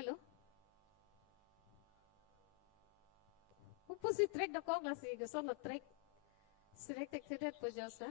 Hello. Pusi trek da kong lasi gusto lo trek. Select accepted po Diyosa.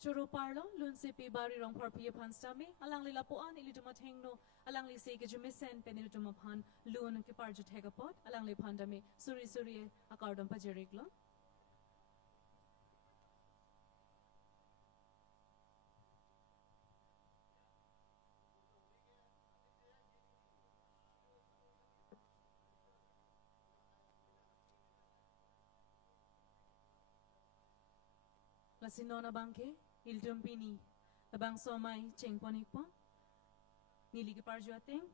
Churu parlo lun si pi bari rong par piye pan stami alang li lapuan ili tuma tengno alang li se ke jumisen penil tuma pan lun ki par jutega pot alang li pandami suri akardam pajeriglo la sinona bangke iltum pini labang somai cheng ponik po nili ki par juateng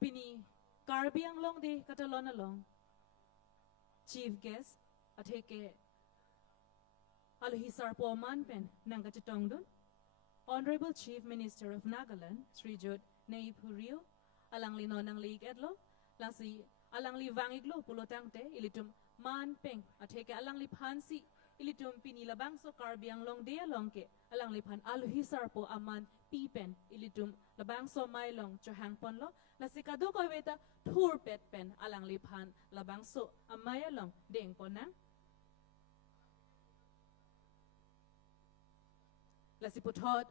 pini Karbi Anglong Day katalon along chief guest ateke alhisar po man pen nang katitong dun Honorable Chief Minister of Nagaland Sri Jod Naipurio alang li nonang liig edlo lang si alang li vangiglo pulotang te ilitum man peng ateke alang li pansi ilitum pinilabang so Karbi Anglong Day alongke alang li pan alhisar po aman pipen ilitum labang so mailong johang ponlo la si kadu ko weta tour pet pen alang li pan labang so amayalong deng ponang la si putot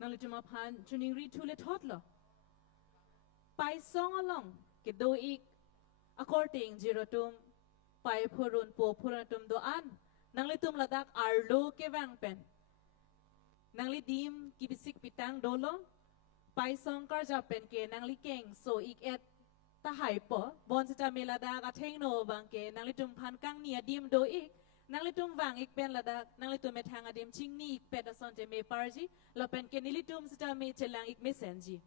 nang litum apan chuning ri tule tot lo pai song along ke do ik according jirotum pai purun po puratum doan nang litum ladak arlo ke wang pen nang li dim kibisik pitang dolo pai song kar japen ke nang li keng so ik et tahai po bon sa melada ka theng no bang ke nang litum phan kang nia dim do ik nang litum wang ik pen lada nang litum met hang adim ching ni ik pet ason te me parji lo pen ke nilitum sa me chelang ik mesenji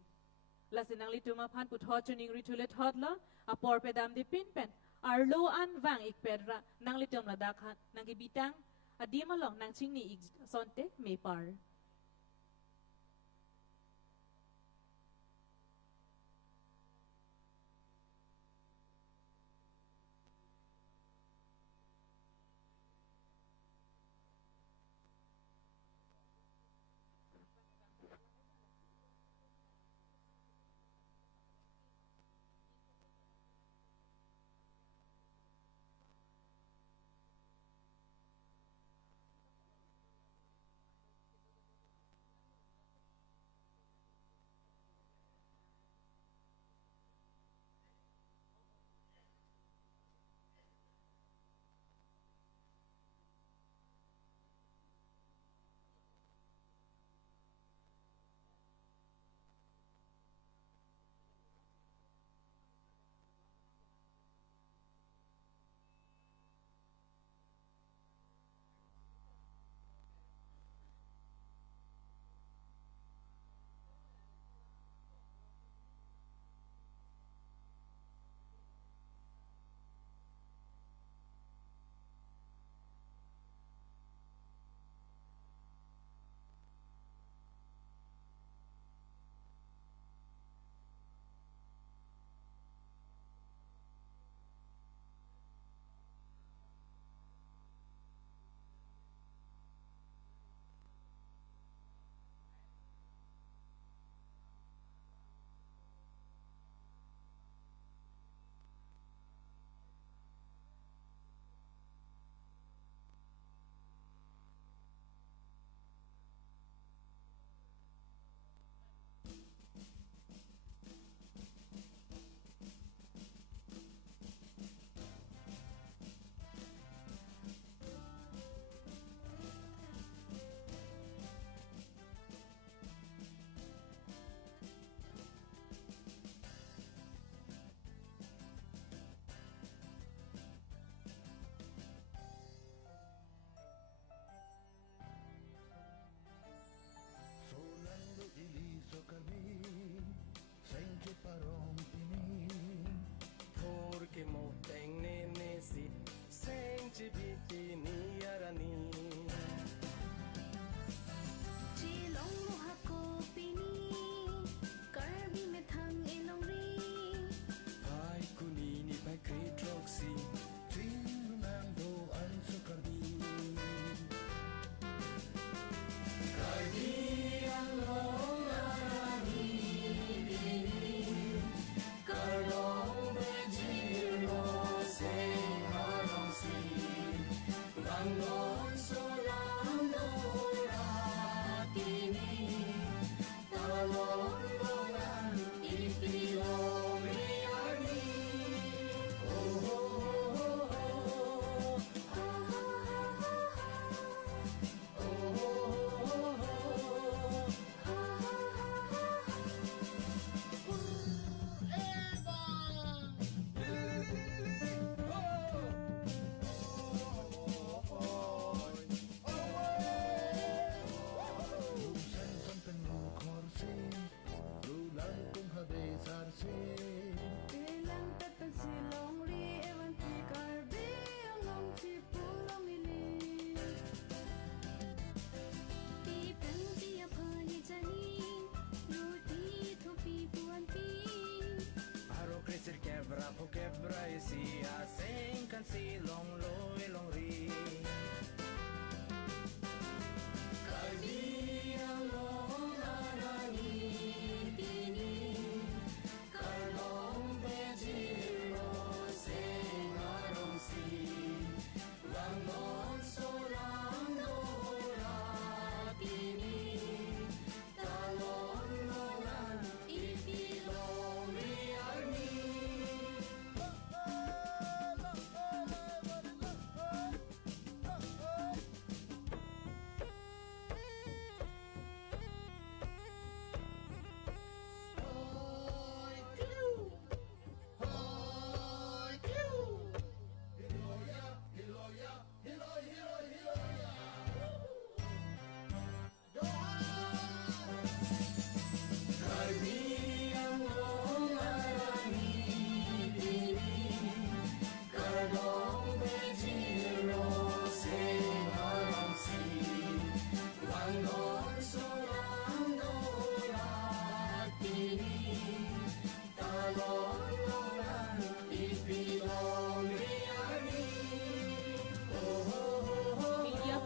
la sinang litum phan put hot tuning ritulet hot lo apor pedam di pin pen arlo an wang ik pedra nang litum lada khan nang gibitang adim along nang ching ni ik son te me par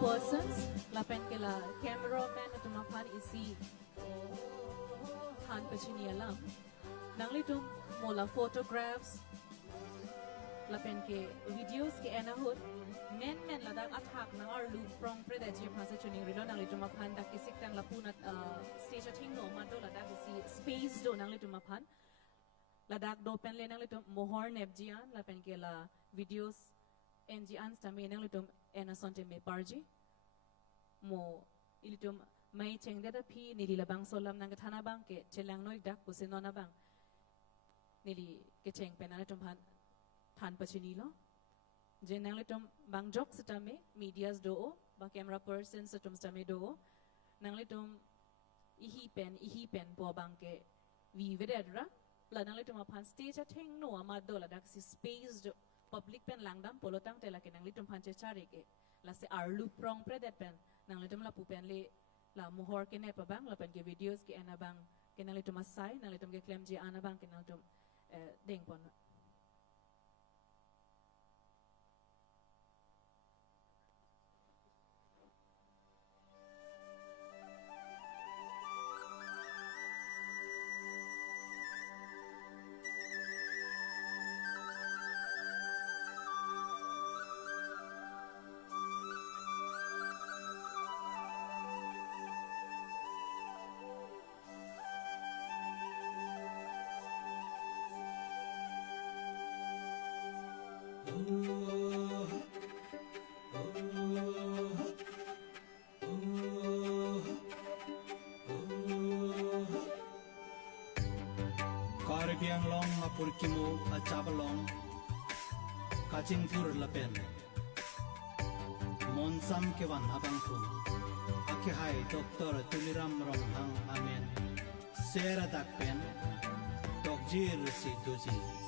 persons lapen ke la cameraman na tumapan isi han pachini alam nang litum mola photographs lapen ke videos ke enahut men ladak athak nang ar lu prong predaji phasa chuning rilo nang litum aphan dak kisik tang lapunat stage athing no ma do ladak isi space do nang litum aphan ladak do pen le nang litum mohor nebjian lapen ke la videos NGN stami nang litum enasonte me parji mo ilitum may chengde da pi nililabang solam nang kathana bang ke chelang noy dak pusino na bang nili ke cheng pen nang litum phan than pachini lo je nang litum bang jok stami medias do ba camera person satum stami do nang litum ihi pen po bang ke vi vedra la nang litum phan stage a thing no amad do la dak si space do public pen langdam polotang tela ke nang litum phan che chari ke la se arlu prong predet pen nang litum la pu pen le la mohor ke ne pa bang la pen ke videos ke ana bang ke nang litum asai nang litum ke claim je ana bang ke nang litum deng pon Karbi Anglong Apurkimu Achabalong Kachingpur Lapen Monsam Kevan Habangpu Akihai Dr. Tuliram Ronghang Amen Sera Dakpen Dokjir Situji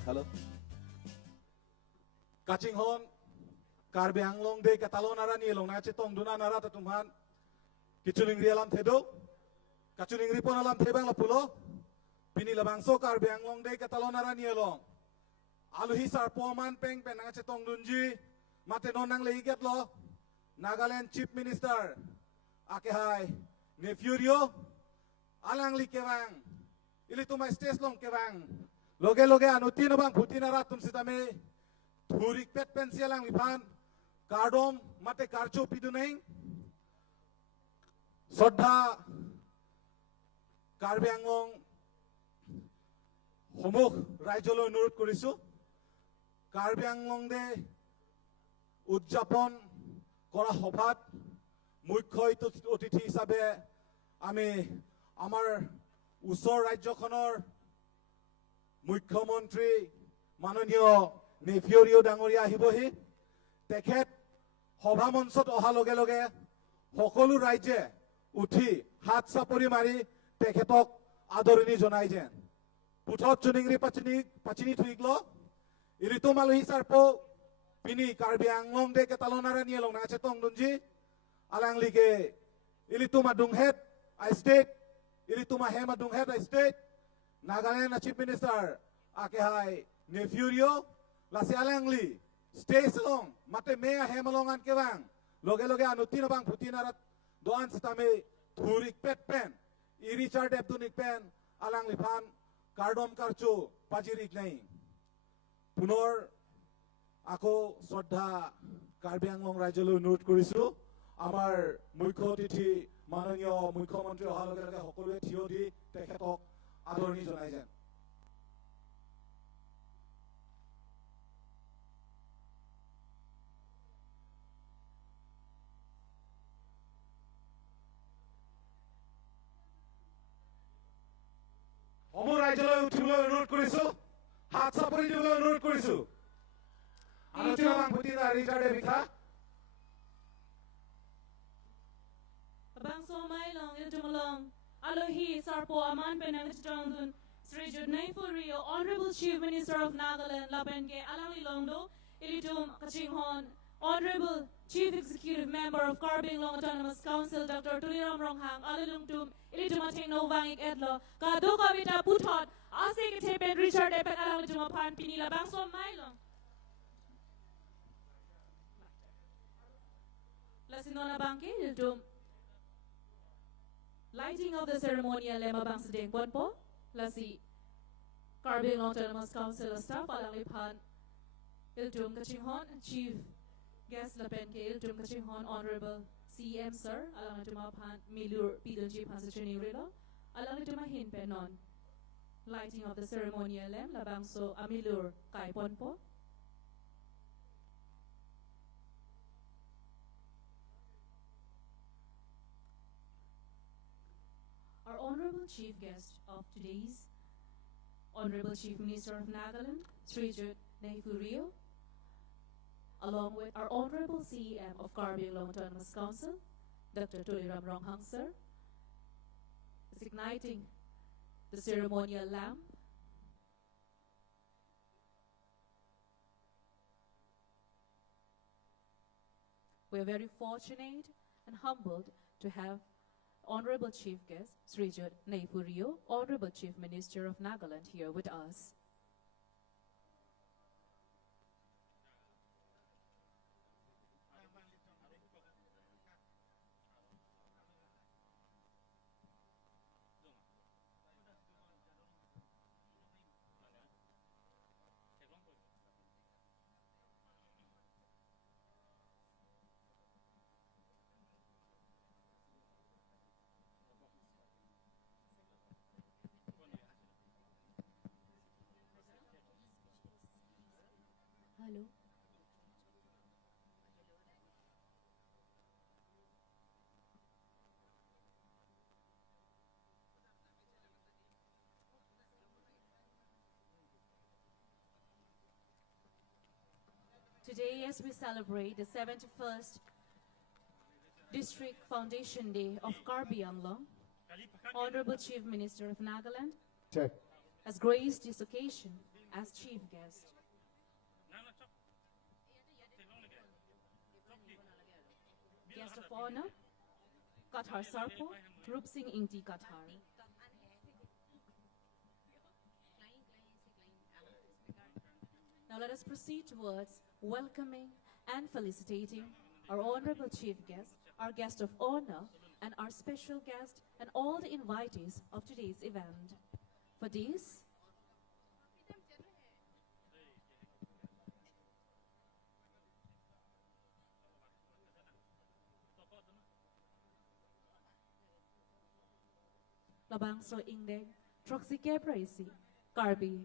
hello. Kaching hon, Karbi Anglong Day Catalonara ni long na chetong duna nara tatumhan. Kichuling rialam thedo, kachuling ripon alam thebang la pulo. Pini labang so Karbi Anglong Day Catalonara ni long. Aluhi sarpo man peng pen na chetong dunji, mate nonang leiget lo. Nagaland Chief Minister, akehai, ne Furio, alang li kewang. Ili tumai stage long kewang. Loge anutin bang putin arat tum sitame. Thurik pet pensialang lipan. Kardom mate karcho piduneng. Sodha Karbi Anglong homok raijolo nurut korisu. Karbi Anglong Day উদযাপন কৰা সভাত মুখ্য অতিথি হিচাপে আমি আমাৰ উচ্চৰ ৰাজ্যখনৰ মুখ্যমন্ত্ৰী মাননীয় নেফিয়ৰিও ডাঙৰীয়া আহিবহি তেখেত সভা মঞ্চত অহাৰ লগে লগে সকলো ৰাজ্যে উঠি হাত চাপৰি মাৰি তেখেতক আদৰণি জনাই যেন পুঠত চুনিংৰি পাচিনি থুইকলো ইৰিতো মালহি চাৰপো Pini Karbi Anglong Day Catalonara ni long na chetong dunji alang lige ilituma dunghet I state ilituma hema dunghet I state Nagaland na Chief Minister akehai ne Furio lasi alang li stay long mate mea hema longan kewang loge anutin bang putinarat doan sitame thurik pet pen iri chart abdunik pen alang lipan kardom karchu pajirik nai punor Ako Sodha Karbi Anglong Raijolo অনুৰোধ কৰিছো আমাৰ মুখ্য অতিথি মাননীয় মুখ্যমন্ত্ৰী অহাৰ লগে লগে সকলোৱে থিয় দি তেখেতক আদৰণি জনাই যেন অমৰ ৰাইজলৈ উঠিবলৈ অনুৰোধ কৰিছো হাত চাপৰি দিবলৈ অনুৰোধ কৰিছো Ano bang putin na Richard Evita? Abang somay long iltumulong alohi sarpo aman penang chitongdun Sri Judnay Rio Honorable Chief Minister of Nagaland Labenge alang lilongdo ilitum kachinghon Honorable Chief Executive Member of Karbi Anglong Autonomous Council Dr. Tuliram Ronghang alilungtum ilitum ating novangik edlo kado kawita putot ase kitepen Richard Evita alang litumapan pinila bang somay long Lasinona bangke iltum lighting of the ceremonial lema bang sedeng ponpo lasi Karbi Anglong Autonomous Council staff alang lipan iltum kachinghon chief guest lapenke iltum kachinghon Honorable CEM Sir alang litumapan milur pidunji pansachini rilo alang litumahin penon lighting of the ceremonial lem labang so amilur kai ponpo Our Honorable Chief Guest of today's Honorable Chief Minister of Nagaland, Sri Judnay Rio, along with our Honorable CEM of Karbi Anglong Autonomous Council, Dr. Tuliram Ronghang Sir, is igniting the ceremonial lamp. We are very fortunate and humbled to have Honorable Chief Guest, Sri Judnay Rio, Honorable Chief Minister of Nagaland here with us. Hello. Today, as we celebrate the 71st District Foundation Day of Karbi Anglong, Honorable Chief Minister of Nagaland Check. has graced this occasion as chief guest. Guest of honor, Qatar Sarpo, Rup Singh Ingti Qatar. Now let us proceed towards welcoming and felicitating our honorable chief guest, our guest of honor, and our special guest, and all the invitees of today's event. For this, Labang so ingdeng, Troxike Praisi, Karbi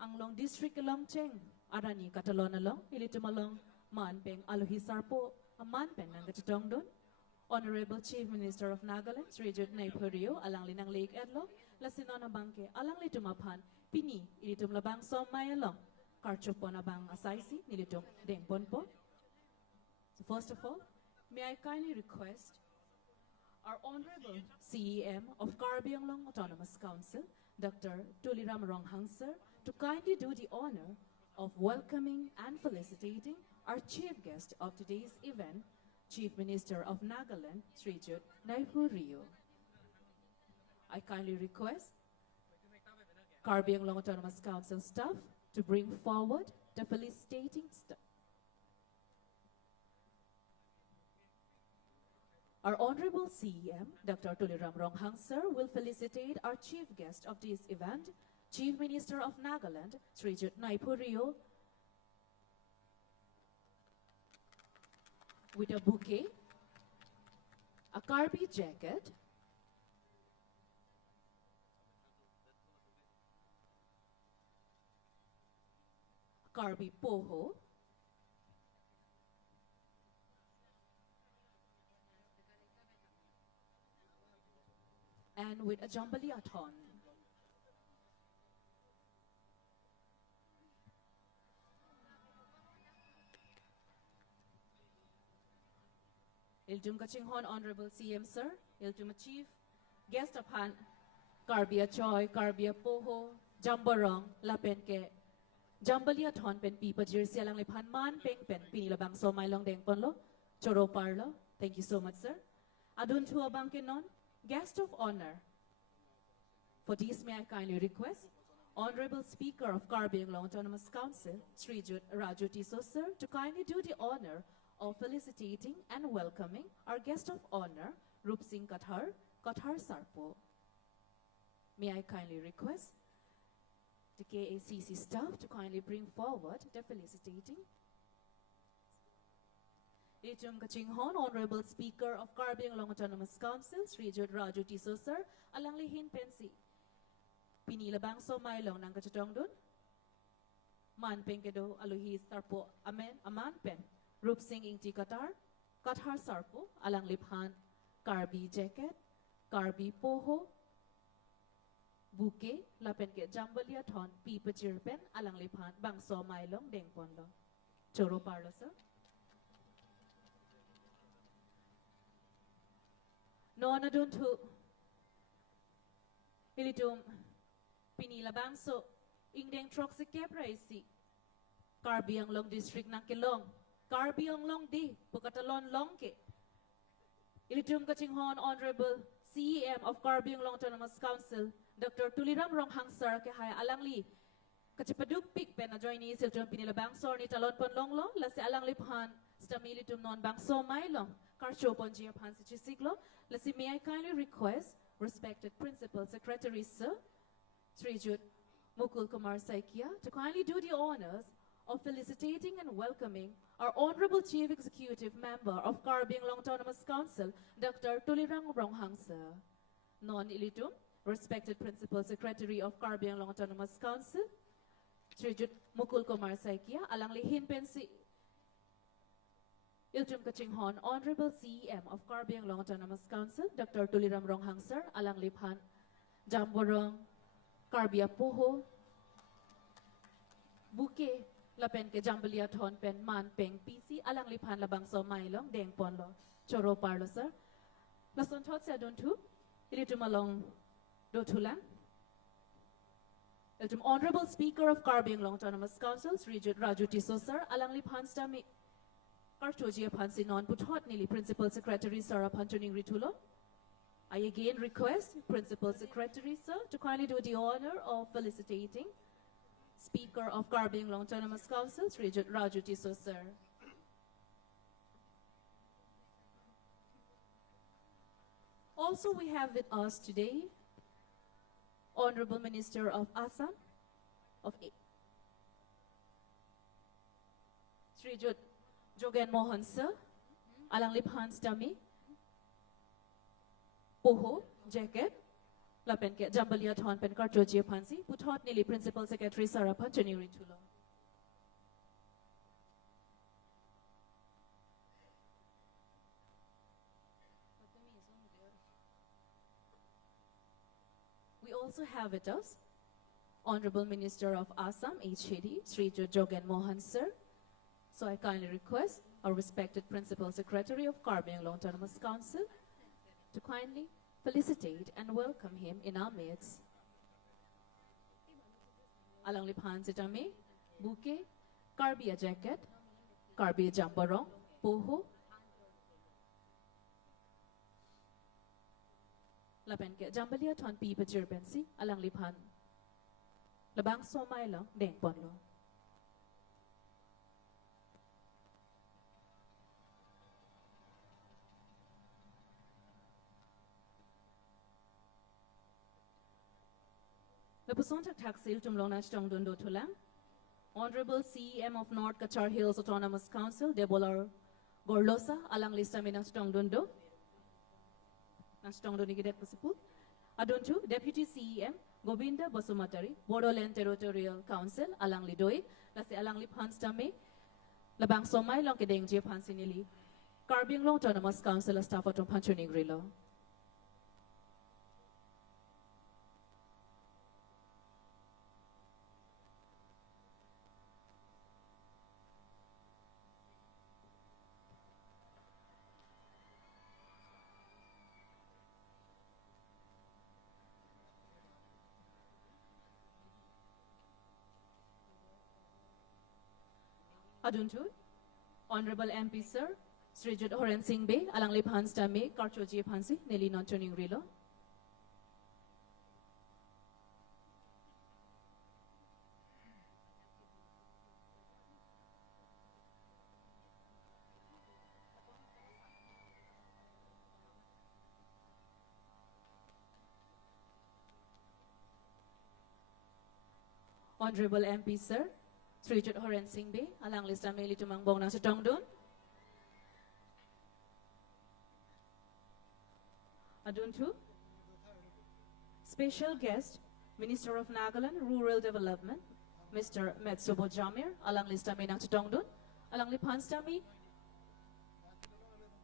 Anglong District along Cheng, Arani Katalon along, Ilitumalong, Manpeng Aluhi Sarpo, a Manpen Nangatitong Dun, Honorable Chief Minister of Nagaland, Srijut Naipurio, Alang Linang Lake Edlo, Lasinona Banke, Alang Litumapan, Pini, Ilitum Labang So Mayalong, Karchupon Abang Asaisi, Nilitum Deng Ponpo. So first of all, may I kindly request our Honorable CEM of Karbi Anglong Autonomous Council, Dr. Tuliram Ronghang Sir, to kindly do the honor of welcoming and felicitating our chief guest of today's event, Chief Minister of Nagaland, Srijut Naipurio. I kindly request Karbi Anglong Autonomous Council staff to bring forward the felicitating staff. Our Honorable CEM, Dr. Tuliram Ronghang Sir, will felicitate our chief guest of this event, Chief Minister of Nagaland, Srijut Naipurio, with a bouquet, a Karbi jacket, Karbi poho, and with a jambaliathon. Iltum Kachinghon Honorable CM Sir, Iltum Chief, Guest of Han, Karbia Choi, Karbia Poho, Jamborong, Lapenke, Jambaliathon Pen Pipa Jersey Alang Lipan Man Peng Pen Pinilabang So Mailong Deng Ponlo, Choro Parlo. Thank you so much, sir. Adun Tua Bangkenon, Guest of Honor. For this, may I kindly request Honorable Speaker of Karbi Anglong Autonomous Council, Srijut Raju Tiso Sir, to kindly do the honor of felicitating and welcoming our guest of honor, Rup Singh Qatar, Qatar Sarpo. May I kindly request the KACC staff to kindly bring forward the felicitating. Ichum Kachinghon, Honorable Speaker of Karbi Anglong Autonomous Council, Srijut Raju Tiso Sir, alang lihin pensi. Pinilabang So Mailong ng Kachatong Dun, Manpeng Kedo Aluhi Sarpo, Amen, Amanpen. Rup Singh Ingti Qatar, Qatar Sarpo, Alang Liphan, Karbi jacket, Karbi poho, bouquet, Lapen ke Jambaliathon, Pipa Chirpen, Alang Liphan, Bangso Mailong, Deng Ponlo. Choro Parlo, sir. No na dun to Ilitum Pinila Bangso, Ingdeng Troxike Praisi, Karbi Anglong District ng Kilong. Karbi Anglong Day, Pukatalon Longke. Ilitum Kachinghon Honorable CEM of Karbi Anglong Autonomous Council, Dr. Tuliram Ronghang Sir, Kehaya Alangli, Kachipaduk Pik Pen, a joinees, Iltum Pinilabang Sor, Nitalon Ponlonglo, Lasi Alang Liphan, Stamilitum Non Bang So Mailong, Karcho Ponjia Pan Sichisiglo, Lasi may I kindly request, respected Principal Secretary Sir, Srijut Mukul Kumar Saikia, to kindly do the honors of felicitating and welcoming our Honorable Chief Executive Member of Karbi Anglong Autonomous Council, Dr. Tuliram Ronghang Sir. Non-ilitum, respected Principal Secretary of Karbi Anglong Autonomous Council, Srijut Mukul Kumar Saikia, alang lihin pensi Iltum Kachinghon, Honorable CEM of Karbi Anglong Autonomous Council, Dr. Tuliram Ronghang Sir, alang liphan, Jamborong, Karbia Poho, bouquet, Lapen ke Jambaliathon Pen Man Peng PC, alang liphan labang So Mailong, Deng Ponlo, Choro Parlo, sir. Lason Tot Sa Don Tu, Ilitum Along Do Tulan. Iltum Honorable Speaker of Karbi Anglong Autonomous Council, Sri Raju Tisosar, Alangli Panstami, Kartoji Pansi Non Putot Nili, Principal Secretary Sarah Pantuning Ritulo. I again request Principal Secretary Sir to kindly do the honor of felicitating Speaker of Karbi Anglong Autonomous Council, Sri Raju Tisosar. Also, we have with us today Honorable Minister of Assam, Sri Jogen Mohan Sir, Alangli Panstami, Poho, Jacket, Lapenke, Jambalia Ton Penkar Joji Pansi, Putot Nili Principal Secretary Sarah Panchani Ritulo. We also have with us Honorable Minister of Assam, HAD, Sri Jogen Mohan Sir. So I kindly request our respected Principal Secretary of Karbi Anglong Autonomous Council to kindly felicitate and welcome him in our midst. Alangli Pansitami, Bouquet, Karbi Jacket, Karbi Jambarong, Poho, Lapenke, Jambalia Ton Pi Pajirbensi, Alangli Pan, Labang Somailo, Deng Ponlo. Napusontak Taksil Tumlona Stongdundo Tulang, Honorable CEM of North Kachar Hills Autonomous Council, Debolar Gorlosa, Alang Listaminang Stongdundo, Stongdonigidet Pasipu, Aduntu, Deputy CEM, Govinda Basumatari, Bodoland Territorial Council, Alang Lidoi, Lasi Alang Lipanstame, Labang Somai Longkedeng Jia Pansinili, Karbi Anglong Autonomous Council, Staff of Panchuning Rilo. Aduntu, Honorable MP Sir, Sri Horen Singh Bey, Alangli Panstame, Karchoji Pansi, Nili Nontuning Rilo. Honorable MP Sir, Sri Horen Singh Bey, Alang Lista Meli Tumangbong Nang Sitongdun. Aduntu, Special Guest, Minister of Nagaland, Rural Development, Mr. Metsubo Jamir, Alang Lista Menang Sitongdun, Alang Lipanstami,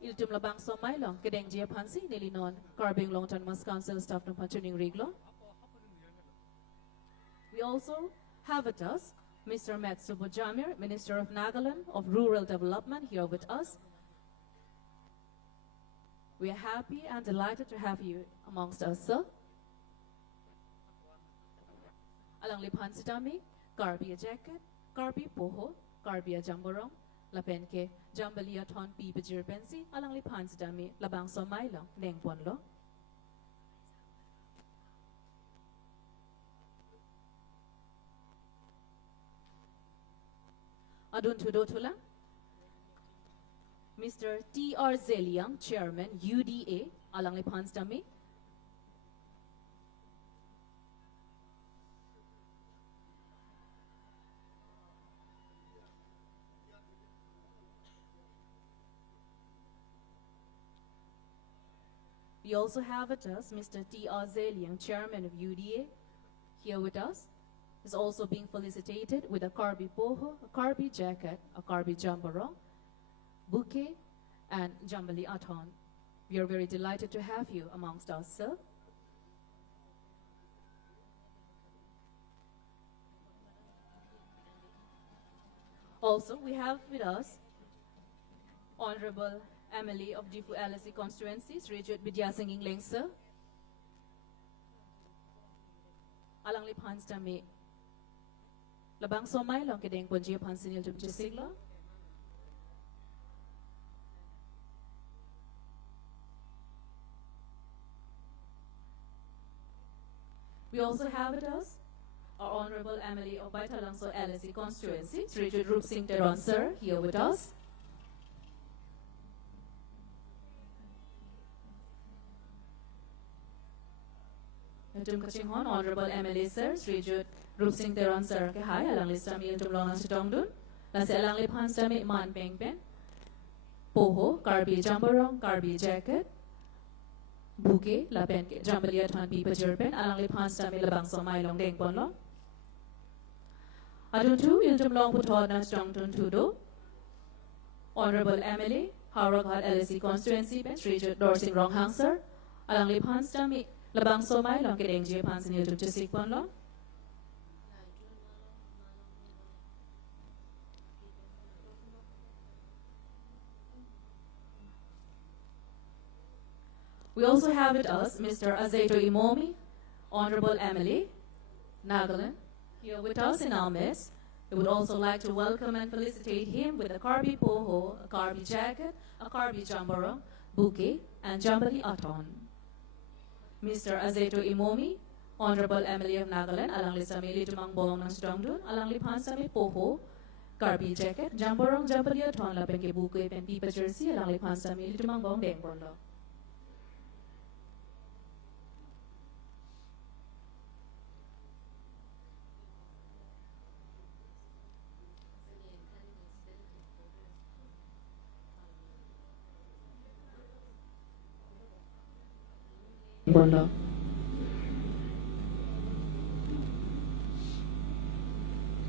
Iltum Labang Somailong, Kedeng Jia Pansi, Nilinon, Karbi Anglong Autonomous Council Staff ng Panchuning Riglo. We also have with us Mr. Metsubo Jamir, Minister of Nagaland of Rural Development, here with us. We are happy and delighted to have you amongst us, sir. Alang Lipansitami, Karbi Jacket, Karbi Poho, Karbi Jamborong, Lapenke, Jambalia Ton Pi Pajirpensi, Alang Lipansitami, Labang Somailo, Neng Ponlo. Aduntu Dotula, Mr. T.R. Zeliang, Chairman, UDA, Alang Lipanstami. We also have with us Mr. T.R. Zeliang, Chairman of UDA, here with us. Is also being felicitated with a Karbi Poho, a Karbi Jacket, a Karbi Jamborong, Bouquet, and Jambali Aton. We are very delighted to have you amongst us, sir. Also, we have with us Honorable Emily of Difu LSE Constituency, Srijut Bidya Singing Leng, sir. Alang Lipanstami, Labang somay long kedeng ponji pansinil jum jisiglo. We also have with us our Honorable Emily of Baitalangso LSE constituency, Sri Rup Singh Teron sir, here with us. Tum kaching hon Honorable MLA sir, Sri Rup Singh Teron sir ke hai alang lista mi tum long si tong dun. Lan se alang lipan sta mi man peng pen. Poho, Karbi Jamborong, Karbi jacket. Buke la pen ke jambalia than pi pajer pen alang lipan sta mi labang somai long deng pon lo. Adun tu il tum long puthod na strong tun tu do. Honorable MLA, Howrah LSE constituency pen Sri Tuliram Ronghang sir, alang lipan sta mi labang somai long ke deng je pan sinil tum chisik pon lo. We also have with us Mr. Azeto Imomi, Honorable Emily, Nagaland, here with us in our midst. We would also like to welcome and felicitate him with a Karbi Poho, a Karbi jacket, a Karbi Jamborong, bouquet, and Jambali Aton. Mr. Azeto Imomi, Honorable Emily of Nagaland, alang lisamili tumang bong ng strongdun, alang lipan sami Poho, Karbi jacket, Jamborong, Jambali Aton, lapen ke bouquet, pen pipa jersey, alang lipan sami tumang bong deng pondo. Bondo.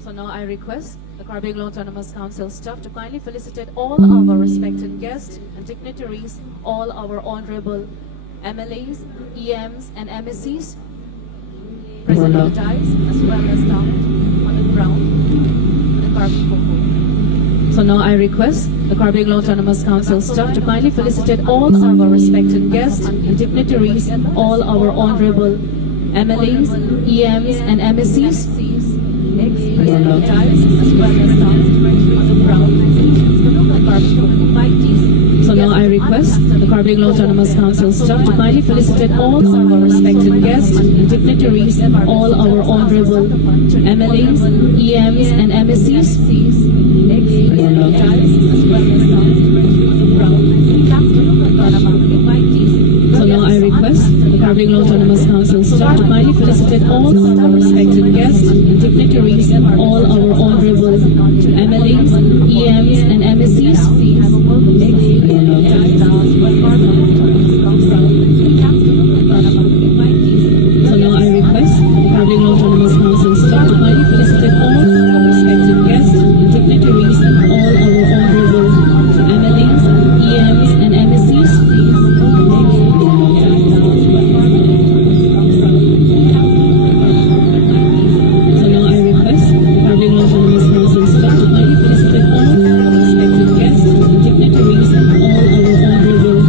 So now I request the Karbi Anglong Autonomous Council staff to kindly felicitate all our respected guests and dignitaries, all our honorable MLAs, EMs, and MSCs present on the dais as well as down on the ground in the Karbi Poho. So now I request the Karbi Anglong Autonomous Council staff to kindly felicitate all our respected guests and dignitaries, all our honorable MLAs, EMs, and MSCs present on the dais as well as down on the ground in the Karbi Poho. So now I request the Karbi Anglong Autonomous Council staff to kindly felicitate all our respected guests and dignitaries, all our honorable MLAs, EMs, and MSCs. So now I request the Karbi Anglong Autonomous Council staff to kindly felicitate all our respected guests and dignitaries, all our honorable MLAs, EMs, and MSCs. So now I request the Karbi Anglong Autonomous Council staff to kindly felicitate all our respected guests and dignitaries, all our honorable MLAs, EMs, and MSCs. So now I request the Karbi Anglong Autonomous Council staff to kindly felicitate all our respected guests and dignitaries, all our honorable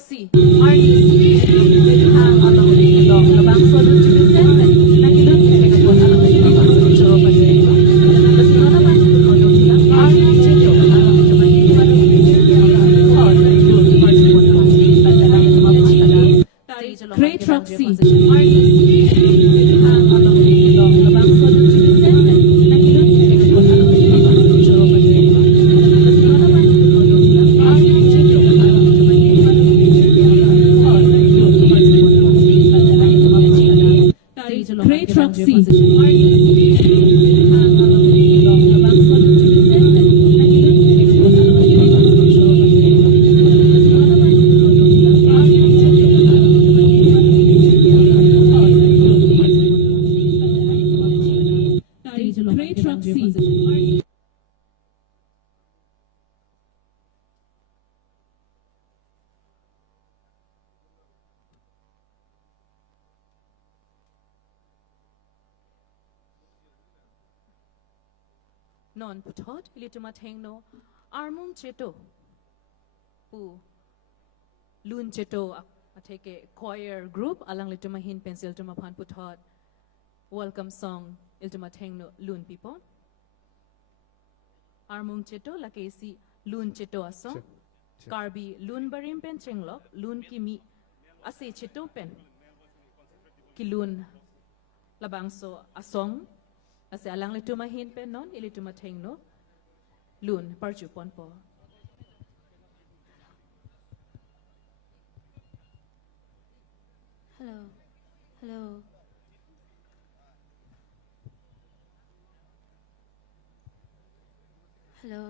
Troxy, artist, Tuliram Ronghang labang solo Tuliram nakilun kekon alam naman jero pasito. Basta naman sa todo sila artist jero alam naman Great Troxy, artist, Tuliram Ronghang labang solo Tuliram nakilun kekon alam naman jero pasito. Basta naman sa todo sila artist jero alam Great Troxy, Great Troxy. Non putot ilituma tengno armum cheto pu lun cheto ateke choir group alang lituma hin pencil tuma pan putot welcome song iltuma tengno lun people armum cheto lakesi lun cheto asong Karbi lun barim pen chenglok lun kimi ase cheto pen kilun labangso asong ase alang lituma hin pen non ilituma tengno lun parju ponpo. Hello. Hello. Hello.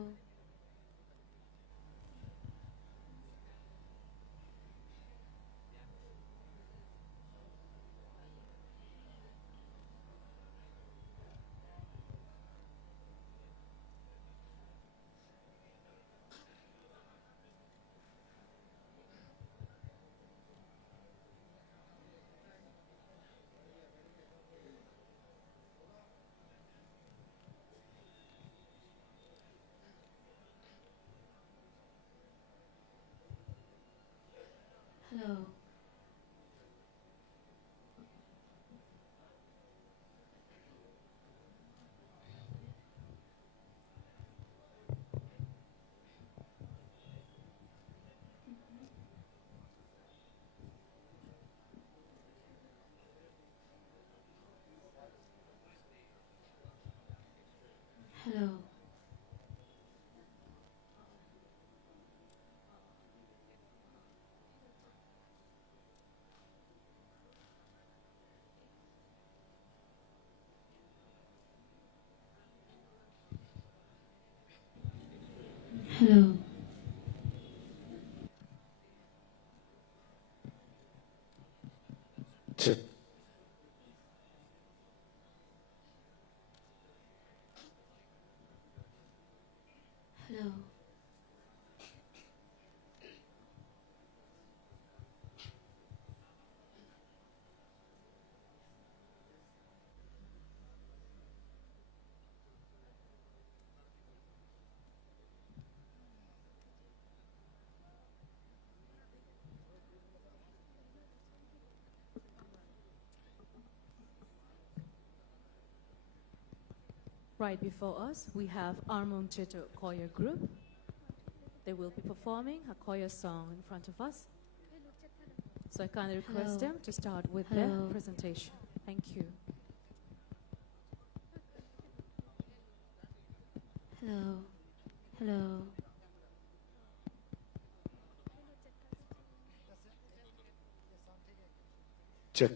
Hello. Hello. Hello. Check. Hello. Right before us, we have Armum Cheto Choir Group. They will be performing a choir song in front of us. So I kindly request Hello. them to start with Hello. their presentation. Thank you. Hello. Hello. Check.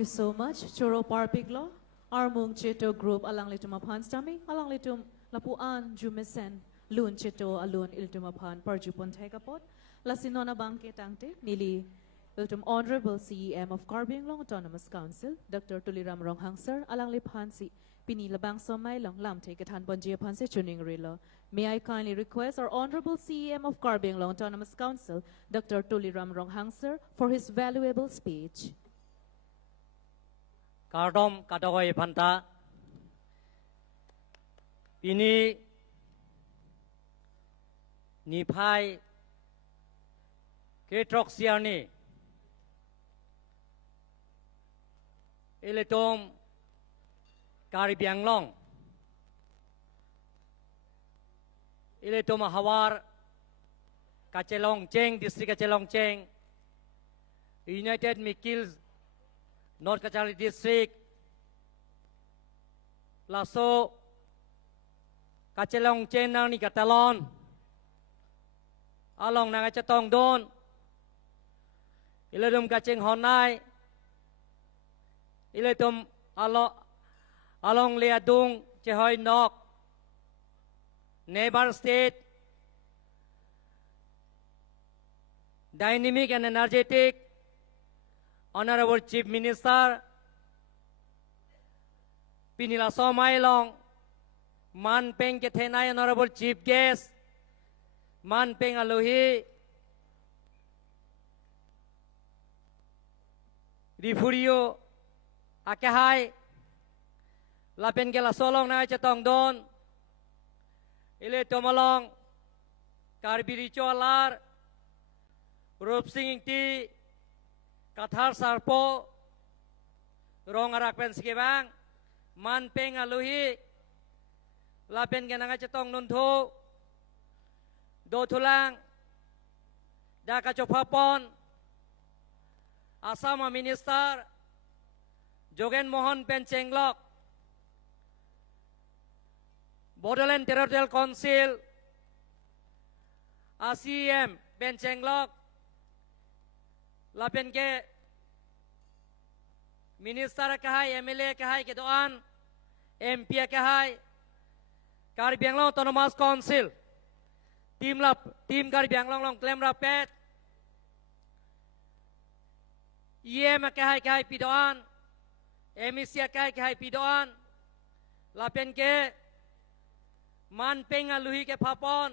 you so much. Choro parpiglo. Armung chito group alang litumapan stami. Alang litum lapuan jumisen. Lun chito alun iltumapan parjupon tegapot. Lasinona bangke tangte. Nili iltum Honorable CEM of Karbi Anglong Autonomous Council. Dr. Tuliram Ronghang Sir. Alang lipansi. Pinilabang somay long lam take it han bonjia panse tuning rilo. May I kindly request our Honorable CEM of Karbi Anglong Autonomous Council, Dr. Tuliram Ronghang Sir, for his valuable speech. Kardom katagoy panta. Ini nipai ketrok siarni. Iletom Karbi Anglong. Iletom Hawar Kachelong Cheng, District Kachelong Cheng, United Mikils, North Kachari District, Lasso, Kachelong Cheng nang ni Katalon, Along nang Achatong Don, Iletom Kacheng Honai, Iletom Along Leadung, Chehoy Nok, neighbor state, dynamic and energetic, Honorable Chief Minister, Pinila Somailong, Man Peng Kethenai, Honorable Chief Guest, Man Peng Alohi, Rifurio, Akahai, Lapen Gela Solong na Chatong Don, Ile Tomalong, Karbi Richolar, Rup Singing Ti, Kathar Sarpo, Rong Arakpen Sikibang, Man Peng Aluhi, Lapen Gananga Chatong Nuntu, Dotulang, Daka Chopapon, Asama Minister, Jogen Mohan Penchenglok, Borderland Territorial Council, CEM Penchenglok, Lapen ke Minister kahai, MLA kahai ke doan, MP kahai, Karbi Anglong Autonomous Council, Team Karbi Anglong Long Claim Rapet, EM kahai pidoan, MEC kahai pidoan, Lapen ke Man Peng Aluhi ke Papon,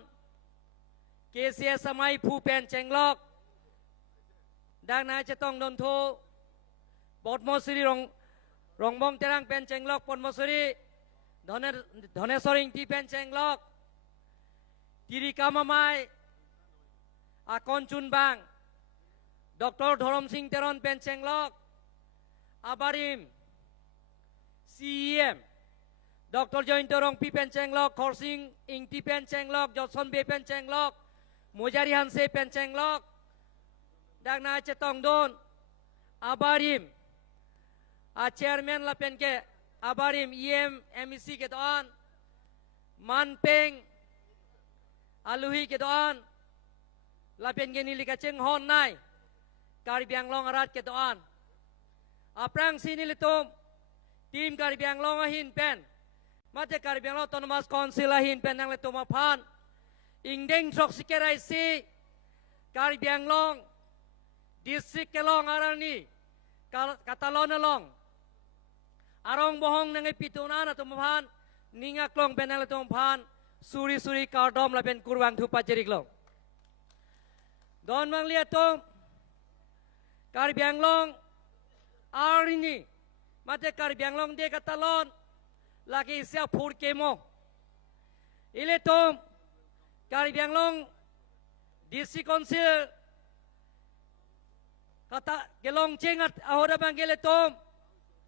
KCS Samai Pu Pen Chenglok, Dang Na Chetong Donto, Potmosuri Rongbong Terang Pen Chenglok, Potmosuri, Donesoring Ti Pen Chenglok, Tiri Kamamai, Akon Chun Bang, Dr. Thorom Singh Teron Pen Chenglok, Abarim, CEM, Dr. Jointorong Pi Pen Chenglok, Korsing Ing Ti Pen Chenglok, Johnson Be Pen Chenglok, Mujari Hanse Pen Chenglok, Dang Na Chetong Don, Abarim, a Chairman La Pen ke, Abarim EM MEC ke doan, Man Peng, Aluhi ke doan, La Pen ke Nili Kacheng Hon Nai, Karbi Anglong Arat ke doan, Aprang Sini Litum, Team Karbi Anglong Ahin Pen, Mate Karbi Anglong Autonomous Council Ahin Pen Nang Litum Apan, Ingdeng Trok Sikerai Si, Karbi Anglong, District Kelong Arani, Katalon Along, Arong Bohong Nang Pitunan Atum Apan, Ninga Klong Pen Nang Litum Apan, Suri Kardom La Pen Kurwang Thupa Jeriklong. Don Mang Liatum, Karbi Anglong, Arini, Mate Karbi Anglong Day Katalon, Lagi Sia Pur Kemo. Iletum, Karbi Anglong, District Council, Kata Gelong Chengat Ahoda Bang Iletum,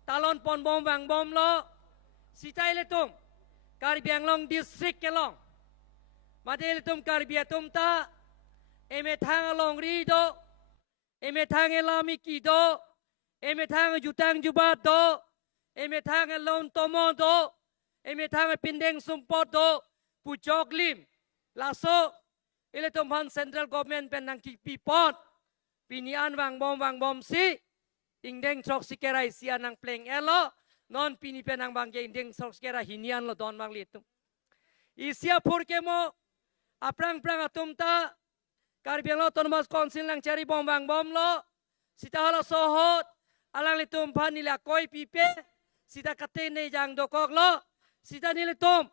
Talon Pon Bom Bang Bom Lo, Sita Iletum, Karbi Anglong District Kelong, Mate Iletum Karbi Atum Ta, Emetang Along Rido, Emetang Elami Kido, Emetang Jutang Jubat Do, Emetang Elon Tomo Do, Emetang Pindeng Sumpot Do, Puchok Lim, Lasso, Iletum Han Central Government Penang Pipot, Pinian Wang Bom Si, ingdeng trok sikera isian nang pleng elo non pini penang bangke ingdeng trok sikera hinian lo don bang litum isia purke mo aprang prang atum ta Karbi Anglong Autonomous Council nang cari bom bang bom lo sita halo sohot alang litum pan nila koi pipe sita katene jang dokok lo sita nilitum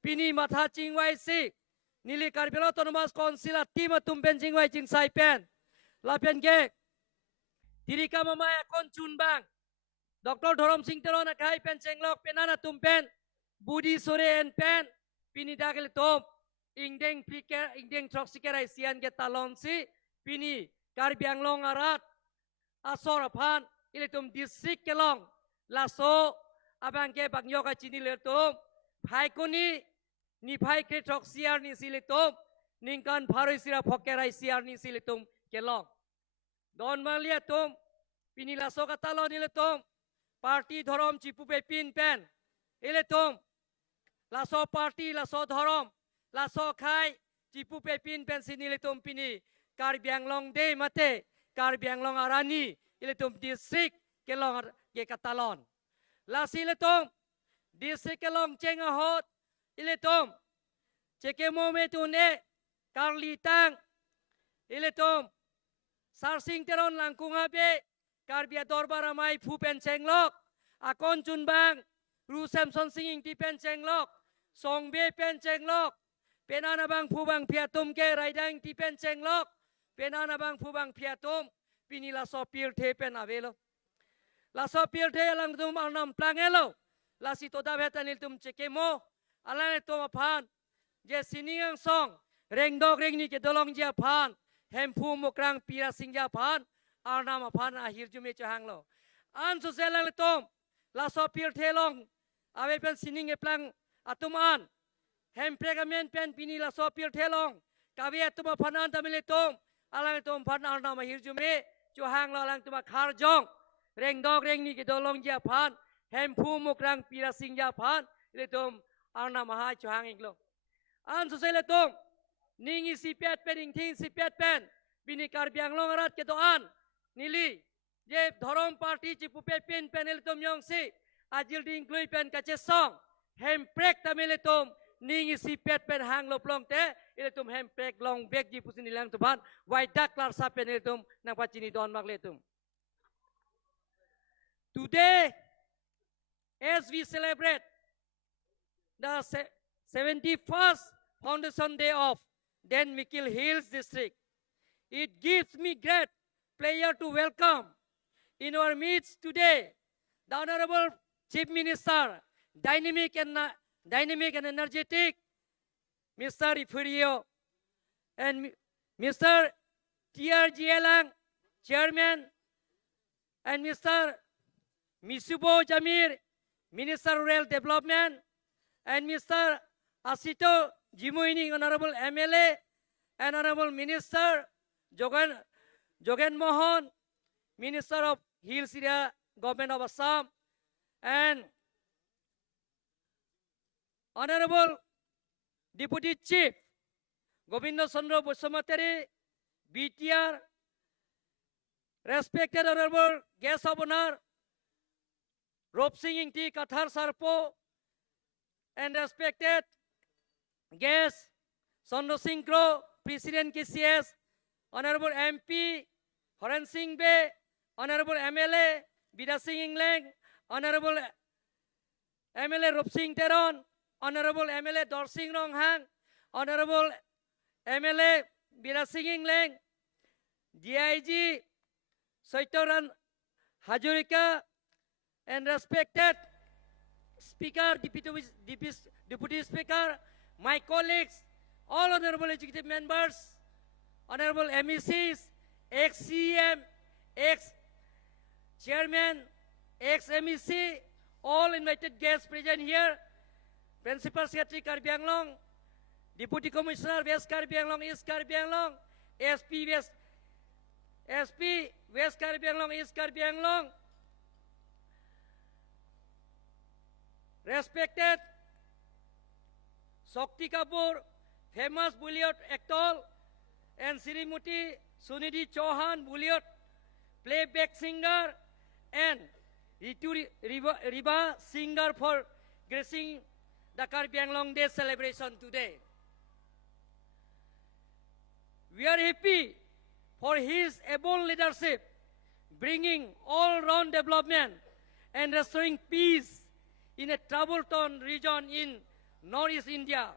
pini matha chingwai si nili Karbi Anglong Autonomous Council a tim atum pen chingwai ching sai pen la pen ke diri ka mamaya kon chun bang Dr. Thorom Singh Teron akai pen chenglok penana tum pen budi sore en pen pini dagel tom ingdeng piker ingdeng trok sikera isian ke talon si pini Karbi Anglong arat asor aphan ilitum district kelong laso abang ke bagyo ka chini letum phai kuni ni phai ke trok siar ni silitum ningkan pharoi sira phokera siar ni silitum kelong don malia tum pini laso ka talon ilitum party dhorom chipu pe pin pen ilitum laso party laso dhorom laso khai chipu pe pin pen sinilitum pini Karbi Anglong Day mate Karbi Anglong arani ilitum district kelong ke katalon lasilitum district kelong chenga hot ilitum cheke mome tune karlitang ilitum sarsing teron langkunga be Karbi dorbar amai fu pen chenglok akon chunbang ru samson singing ti pen chenglok songbe pen chenglok penana bang fu bang piatum ke raidang ti pen chenglok penana bang fu bang piatum pini la sopir the pen avelo la sopir the lang tum anam plangelo la sitoda betanil tum chekemo alane to phan je siningang song rengdok rengni ke dolong ja phan hempu mokrang pira singja phan arnam phan ahir jume chahanglo an so selang tom la sopir the long ave pen sining e plang atuman hem pregamen pen pini la sopir the long kabe atuma phanan tamile tom alang tom phan arnam ahir jume chahanglo alang tuma khar jong rengdok rengni ke dolong ja phan hempu mokrang pira singja phan le tom arnam ha chahang inglo an so sele tom ningi sipet pen ingthing sipet pen bini Karbi Anglong arat ke doan nili je dhorom party chipu pe pen panel tom yong si ajil ding klui pen kache song hemprek tamile tom ningi sipet pen hang loplong te ile tom hemprek long bek ji pusin ilang tuban wai dak lar sa pen ile tom nang pachini don mak le tom today as we celebrate the 71st foundation day of Den Mikil Hills district. It gives me great pleasure to welcome in our midst today the Honorable Chief Minister, dynamic and energetic Mr. Ifurio and Mr. T.R.G. Elang, Chairman, and Mr. Misubo Jamir, Minister Rural Development, and Mr. Asito Jimuini, Honorable MLA, and Honorable Minister Jogan Mohan, Minister of Hills Area, Government of Assam, and Honorable Deputy Chief Govindo Chandra Bosamateri, BTR, respected Honorable Guest of Honor, Rob Singh Ingti Kathar Sarpo, and respected guest Sondro Singkro, President KCS, Honorable MP Horan Singh Be, Honorable MLA Bida Singh Ingleng, Honorable MLA Rup Singh Teron, Honorable MLA Dor Singh Ronghang, Honorable MLA Bida Singh Ingleng, DIG Saitoran Hajurika, and respected Speaker, Deputy Speaker, my colleagues, all honorable executive members, honorable MECs, ex-CEM, ex-chairman, ex-MEC, all invited guests present here, Principal Secretary Karbi Anglong, Deputy Commissioner West Karbi Anglong, East Karbi Anglong, SP West Karbi Anglong, East Karbi Anglong, respected Shakti Kapoor, famous Bollywood actor, and Srimati Sunidhi Chauhan, Bollywood playback singer, and Riba singer for gracing the Karbi Anglong Day Celebration today. We are happy for his able leadership, bringing all-round development and restoring peace in a trouble-torn region in Northeast India.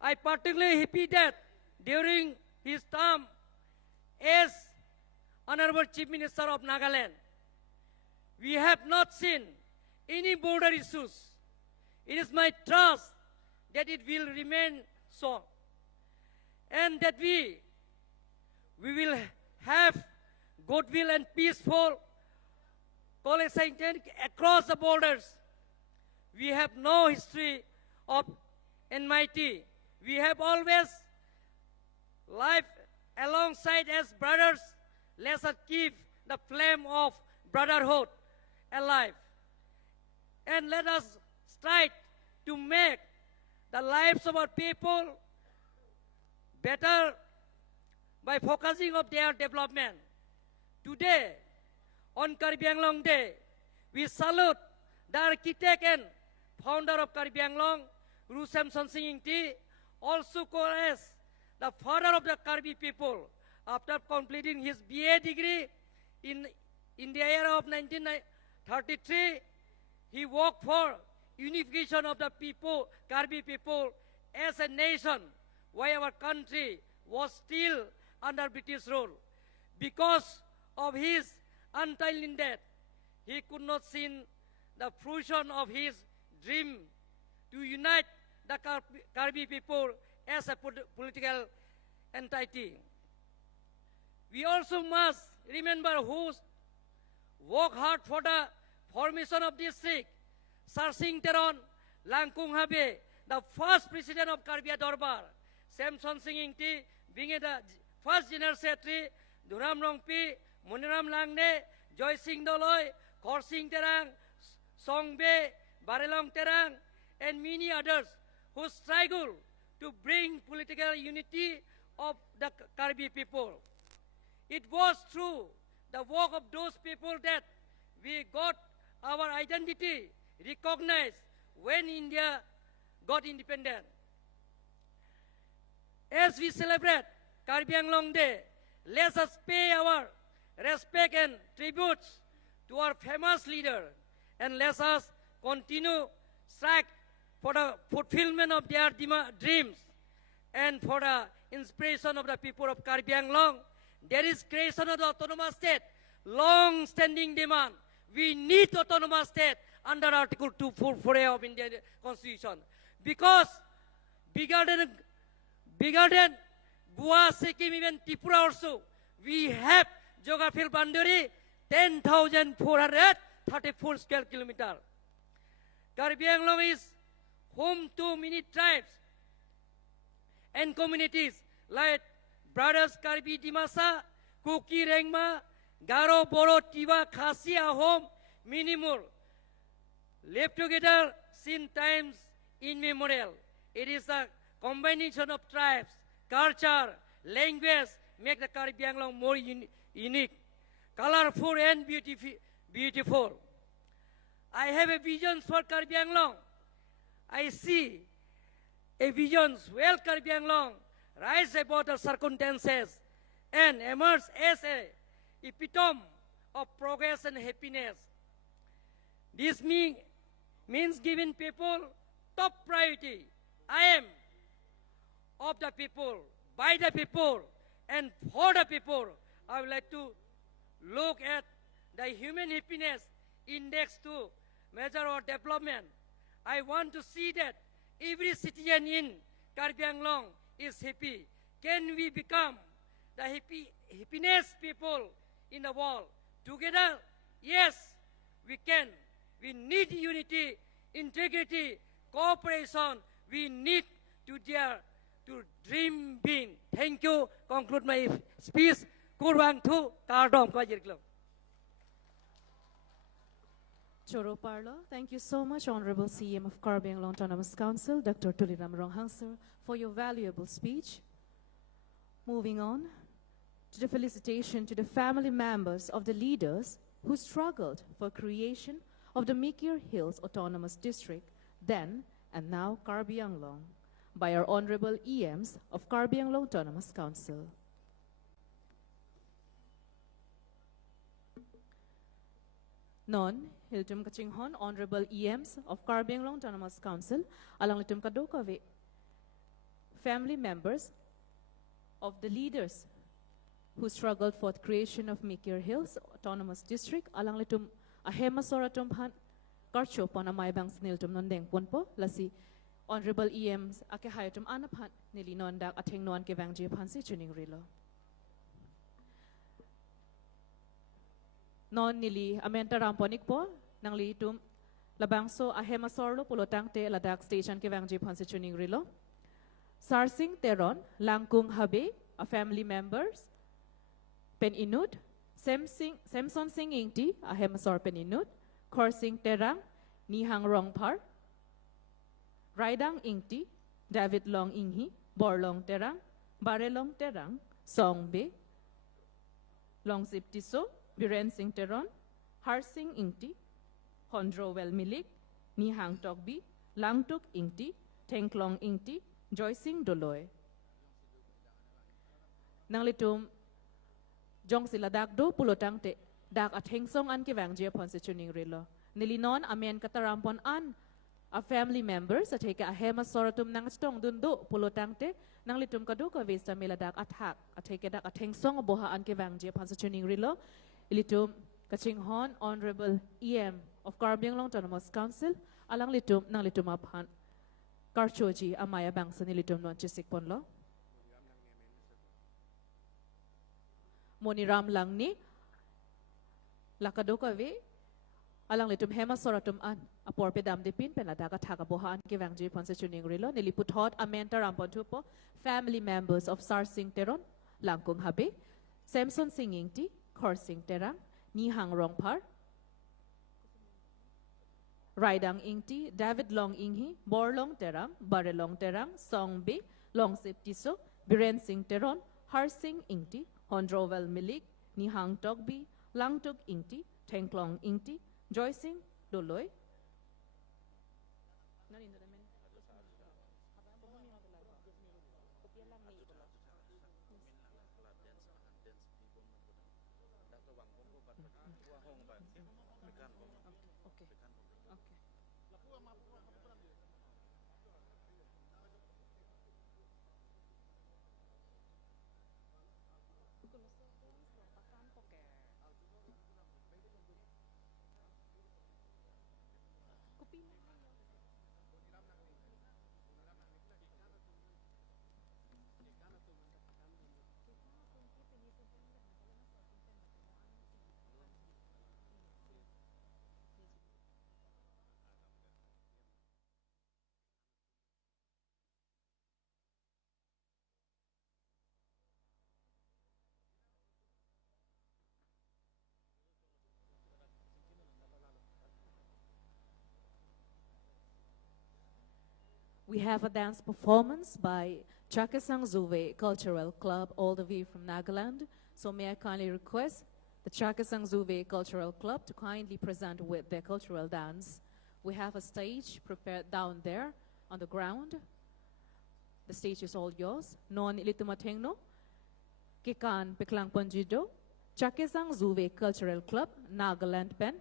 I particularly happy that during his term as Honorable Chief Minister of Nagaland, we have not seen any border issues. It is my trust that it will remain so, and that we will have goodwill and peaceful coexistence across the borders. We have no history of enmity. We have always lived alongside as brothers. Let us keep the flame of brotherhood alive. And let us strive to make the lives of our people better by focusing on their development. Today, on Karbi Anglong Day, we salute the architect and founder of Karbi Anglong, Rusem Sonsing Ingti, also called as the father of the Karbi people. After completing his BA degree in the era of 1933, he worked for unification of the people, Karbi people, as a nation, while our country was still under British rule. Because of his untimely death, he could not see the fruition of his dream to unite the Karbi people as a political entity. We also must remember who worked hard for the formation of district. Sarsing Teron, Langkung Habe, the first president of Karbi Dorbar, Samson Singh Ingti, being the first general secretary, Tuliram Ronghang, Muniram Langne, Joy Singh Doloy, Khor Singh Terang, Songbe, Barelong Terang, and many others who struggled to bring political unity of the Karbi people. It was through the work of those people that we got our identity recognized when India got independent. As we celebrate Karbi Anglong Day, let us pay our respect and tributes to our famous leader, and let us continue strive for the fulfillment of their dreams and for the inspiration of the people of Karbi Anglong. There is creation of the autonomous state, long-standing demand. We need autonomous state under Article 244A of Indian Constitution, because bigger than Goa, Sikkim, even Tripura also, we have geographical boundary 10,434 square kilometers. Karbi Anglong is home to many tribes and communities like Brothers Karbi Dimasa, Kuki Rengma, Garo, Boro, Tiwa, Khasi, Ahom, many more. Live together since times immemorial. It is a combination of tribes, culture, language, make the Karbi Anglong more unique, colorful and beautiful. I have a vision for Karbi Anglong. I see a vision where Karbi Anglong rise above the circumstances and emerge as a epitome of progress and happiness. This means giving people top priority. I am of the people, by the people, and for the people. I would like to look at the human happiness index to measure our development. I want to see that every citizen in Karbi Anglong is happy. Can we become the happiness people in the world? Together, yes, we can. We need unity, integrity, cooperation. We need to dare to dream big. Thank you. Conclude my speech. Kurang tu kardom ko jirklom. Choro Parlo, thank you so much, Honorable CEM of Karbi Anglong Autonomous Council, Dr. Tuliram Ronghang, sir, for your valuable speech. Moving on to the felicitation to the family members of the leaders who struggled for creation of the Mikir Hills Autonomous District, then and now Karbi Anglong, by our Honorable EMs of Karbi Anglong Autonomous Council. Non, hiltum kachinghon Honorable EMs of Karbi Anglong Autonomous Council, alang litum kadokave, family members of the leaders who struggled for the creation of Mikir Hills Autonomous District, alang litum ahema soratum pan karcho panamay bang sniltum nondeng punpo lasi Honorable EMs ake hayatum anapan nili nondak ating noan ke bang pan si chuning rilo. Non nili amenta ramponik po nang litum labangso ahema sorlo pulotang te ladak station ke bang pan si chuning rilo. Sarsing Teron, Langkung Habe, a family members, Pen Inut, Samson Sing Ingti, a Hemasor Pen Inut, Korsing Terang, Nihang Rongpar, Raidang Ingti, David Long Inghi, Borlong Terang, Barelong Terang, Songbe, Long Siptiso, Biren Sing Teron, Harsing Ingti, Hondrowel Milik, Nihang Togbi, Langtuk Ingti, Tenklong Ingti, Joycing Doloy. Nang litum jong sila dak do pulotang te dak at hengsong an kivang jia pon si chuning rilo. Nilinon amen katarampon an a family members at heka ahema soratum nang stong dundo pulotang te nang litum kadu ka vista mila dak attack at heka dak at hengsong boha an kivang jia pon si chuning rilo. Ilitum kachinghon Honorable EM of Karbi Anglong Autonomous Council alang litum nang litum aphan Karchoji amaya bang sa nilitum nuan chisik ponlo. Moniram lang ni lakado kawe alang litum hema soratum an apor pedam dipin penadaga thakabohan kivang ji ponse chuning rilo niliputhot amenta rampon tupo family members of Sarsing Teron Langkung Habe Samson Singingti Korsing Terang Nihang Rongpar Raidang Ingti, David Long Inghi, Borlong Terang, Barelong Terang, Songbi, Long Siptiso, Biren Sing Teron, Harsing Ingti, Hondrowel Milik, Nihang Togbi, Langtuk Ingti, Tenklong Ingti, Joycing Doloy. We have a dance performance by Chakasang Zuwe Cultural Club all the way from Nagaland. So may I kindly request the Chakasang Zuwe Cultural Club to kindly present with their cultural dance. We have a stage prepared down there on the ground. The stage is all yours. Non ilitumatengno, Kikan Piklang Ponjido, Chakasang Zuwe Cultural Club, Nagaland Pen.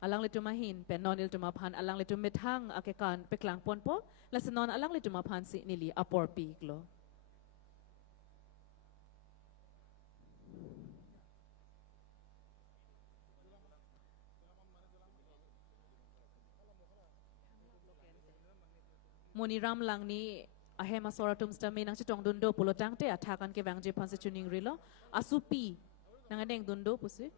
Alang litumahin pen non iltumaphan alang litumithang akekan Piklang Ponpo. Lasanon alang litumaphan si nili apor piglo. Moniram lang ni ahema soratum stami nang chitong dundo pulotang te atakan ke bangje panse chuning rilo asupi nang adeng dundo pusi.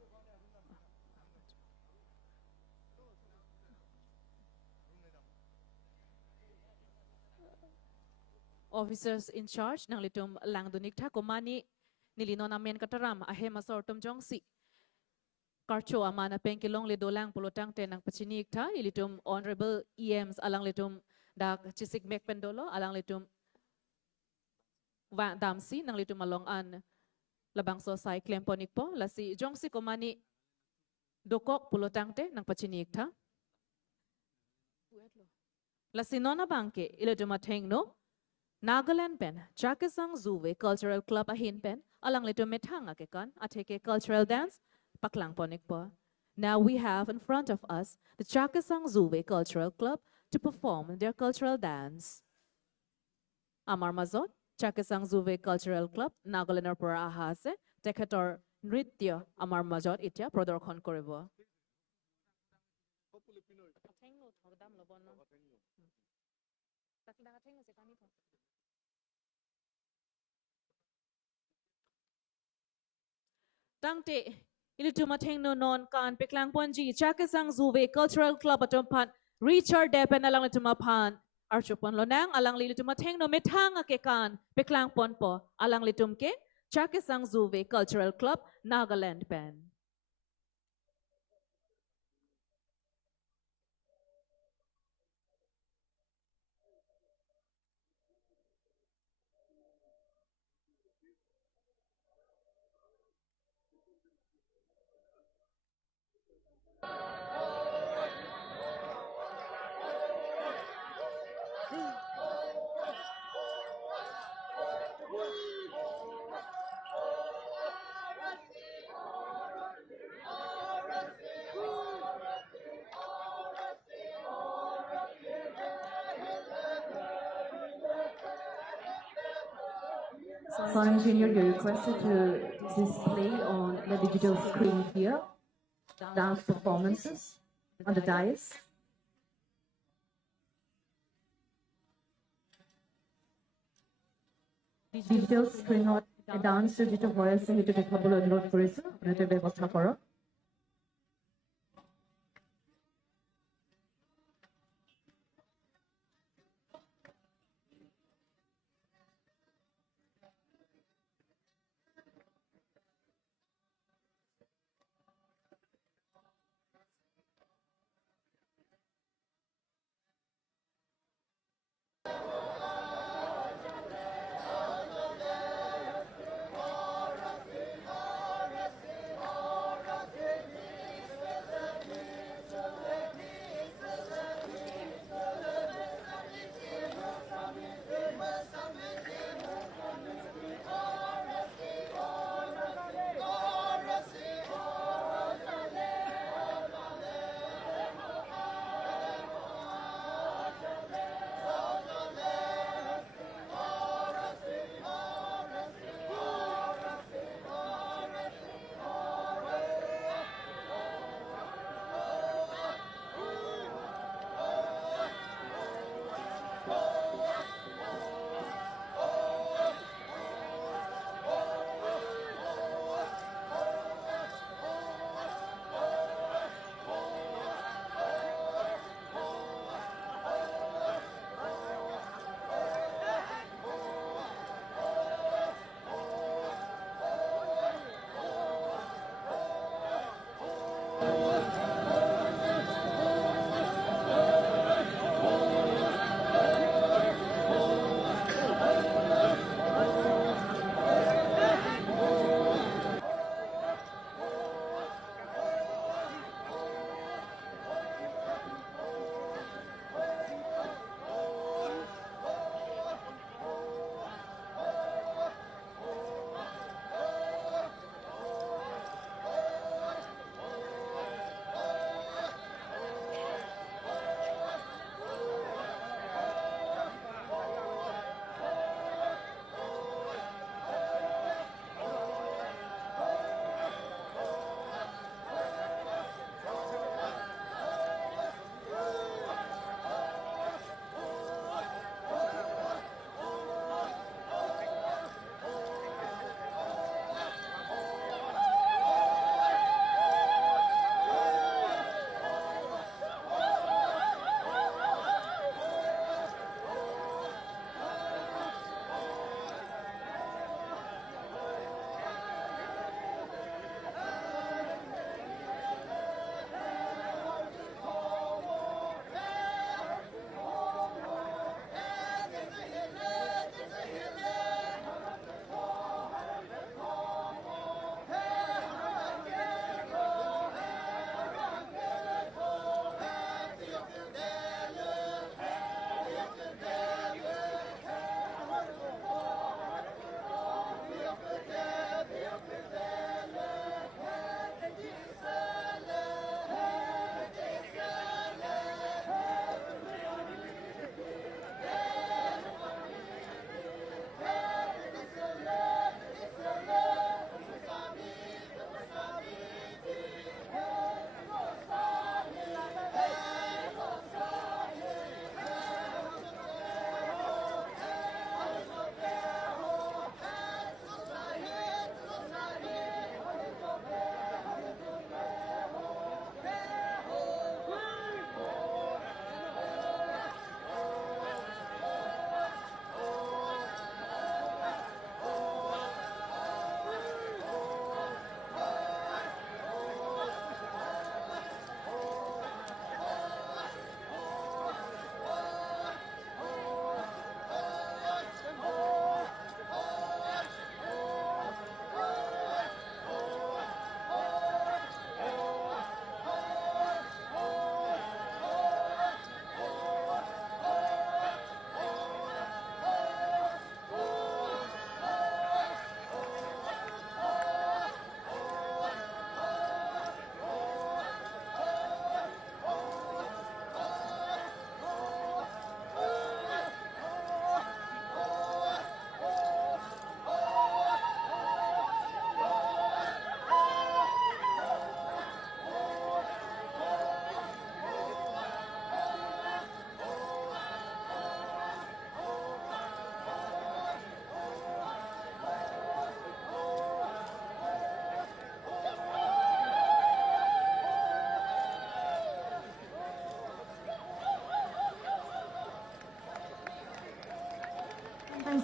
Officers in charge nang litum lang dunik tha komani nilinon amen kataram ahema soratum jongsi. Karcho amana penkilong lidolang pulotang te nang pachinik tha ilitum honorable EMs alang litum dak chisik mek pendolo alang litum wa damsi nang litum along an labang so sai klemponik po lasi jongsi komani dokok pulotangte nang pachinik tha. La sinona bangke ilo dumating no. Nagaland pen, Chakisang Zuwe Cultural Club ahin pen, alang lito metanga ke kan, ateke cultural dance, paklang ponik po. Now we have in front of us the Chakisang Zuwe Cultural Club to perform their cultural dance. Amar mazot, Chakisang Zuwe Cultural Club, Nagaland pora ahase, teketor nritya amar mazot itya prodorkhon koribo. Tangte ilitu mateng no non kan peklang ponji Chakisang Zuwe Cultural Club atompan Richard Depen alang litu mapan Archupon lonang alang litu mateng no metanga ke kan peklang pon po alang litum ke Chakisang Zuwe Cultural Club Nagaland pen. Simon Jr., you're requested to display on the digital screen here dance performances on the dais. Digital screenত ডান্সৰ যিটো হৈ আছে সেইটো দেখাবলৈ অনুৰোধ কৰিছোঁ আপোনালোকে ব্যৱস্থা কৰক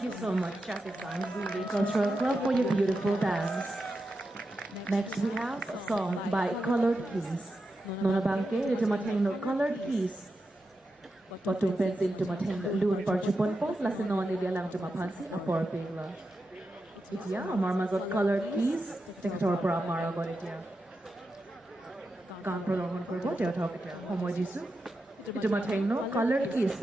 you so much, Chakisan Zulu Cultural Club, for your beautiful dance. Next, we have a song by Colored Keys. Nona Bangke, ito mateng Colored Keys. Patong pensin ito mateng luon parchupon po, lasinon nila lang ito mapansi, apor pigla. Itya, marmagot Colored Keys, tektor pra maragot itya. Kan prolongan kurbo, tiyo tawag itya. Homo jisu. Ito mateng Colored Keys.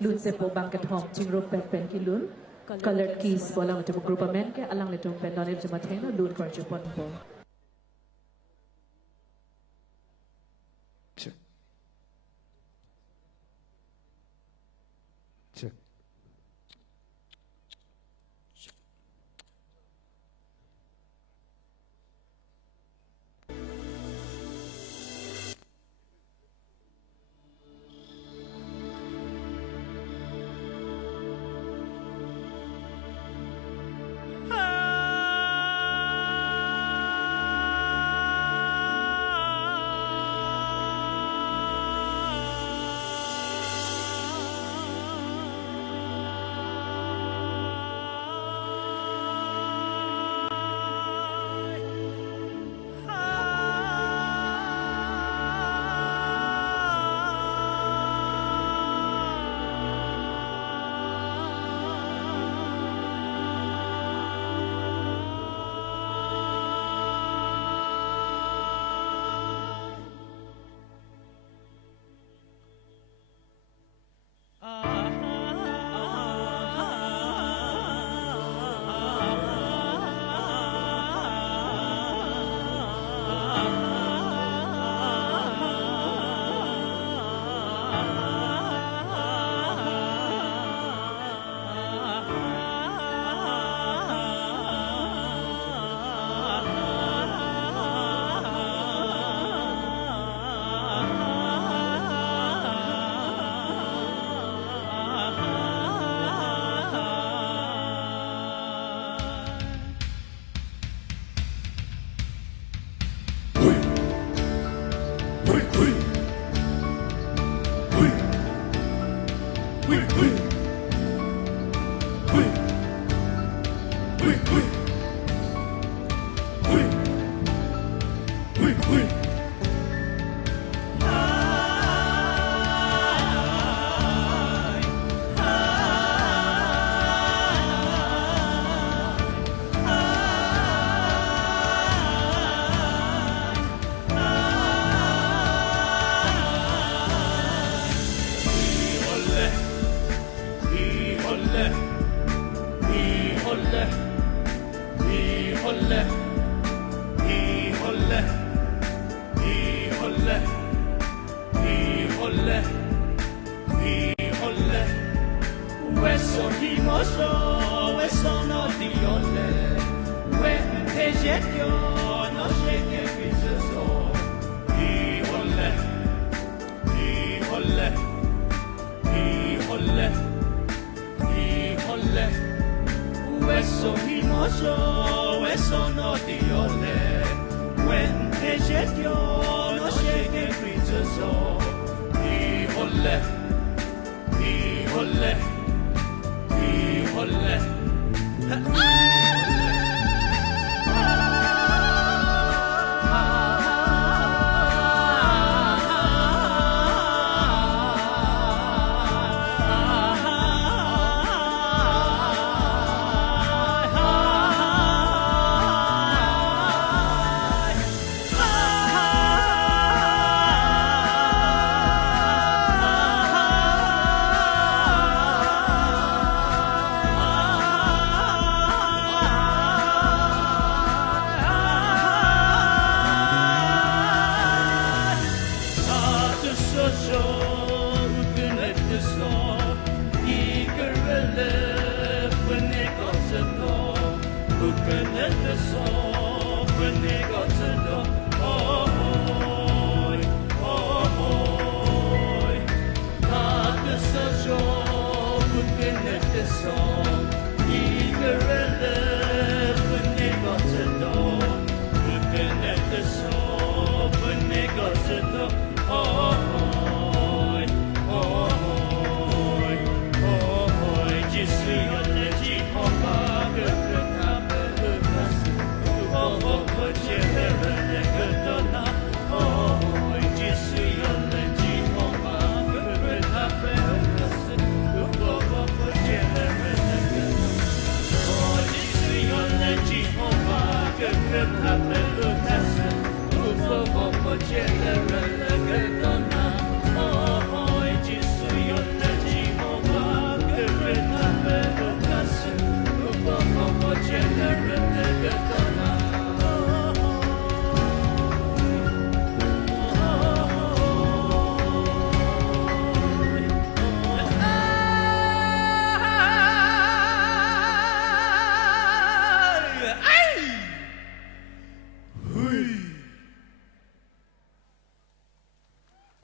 Lun se po bangket hom chingro pen kilun. Colored Keys bolang ito grupa men ke alang litong pen donit ito mateng lun parchupon po. Check. Check. Oh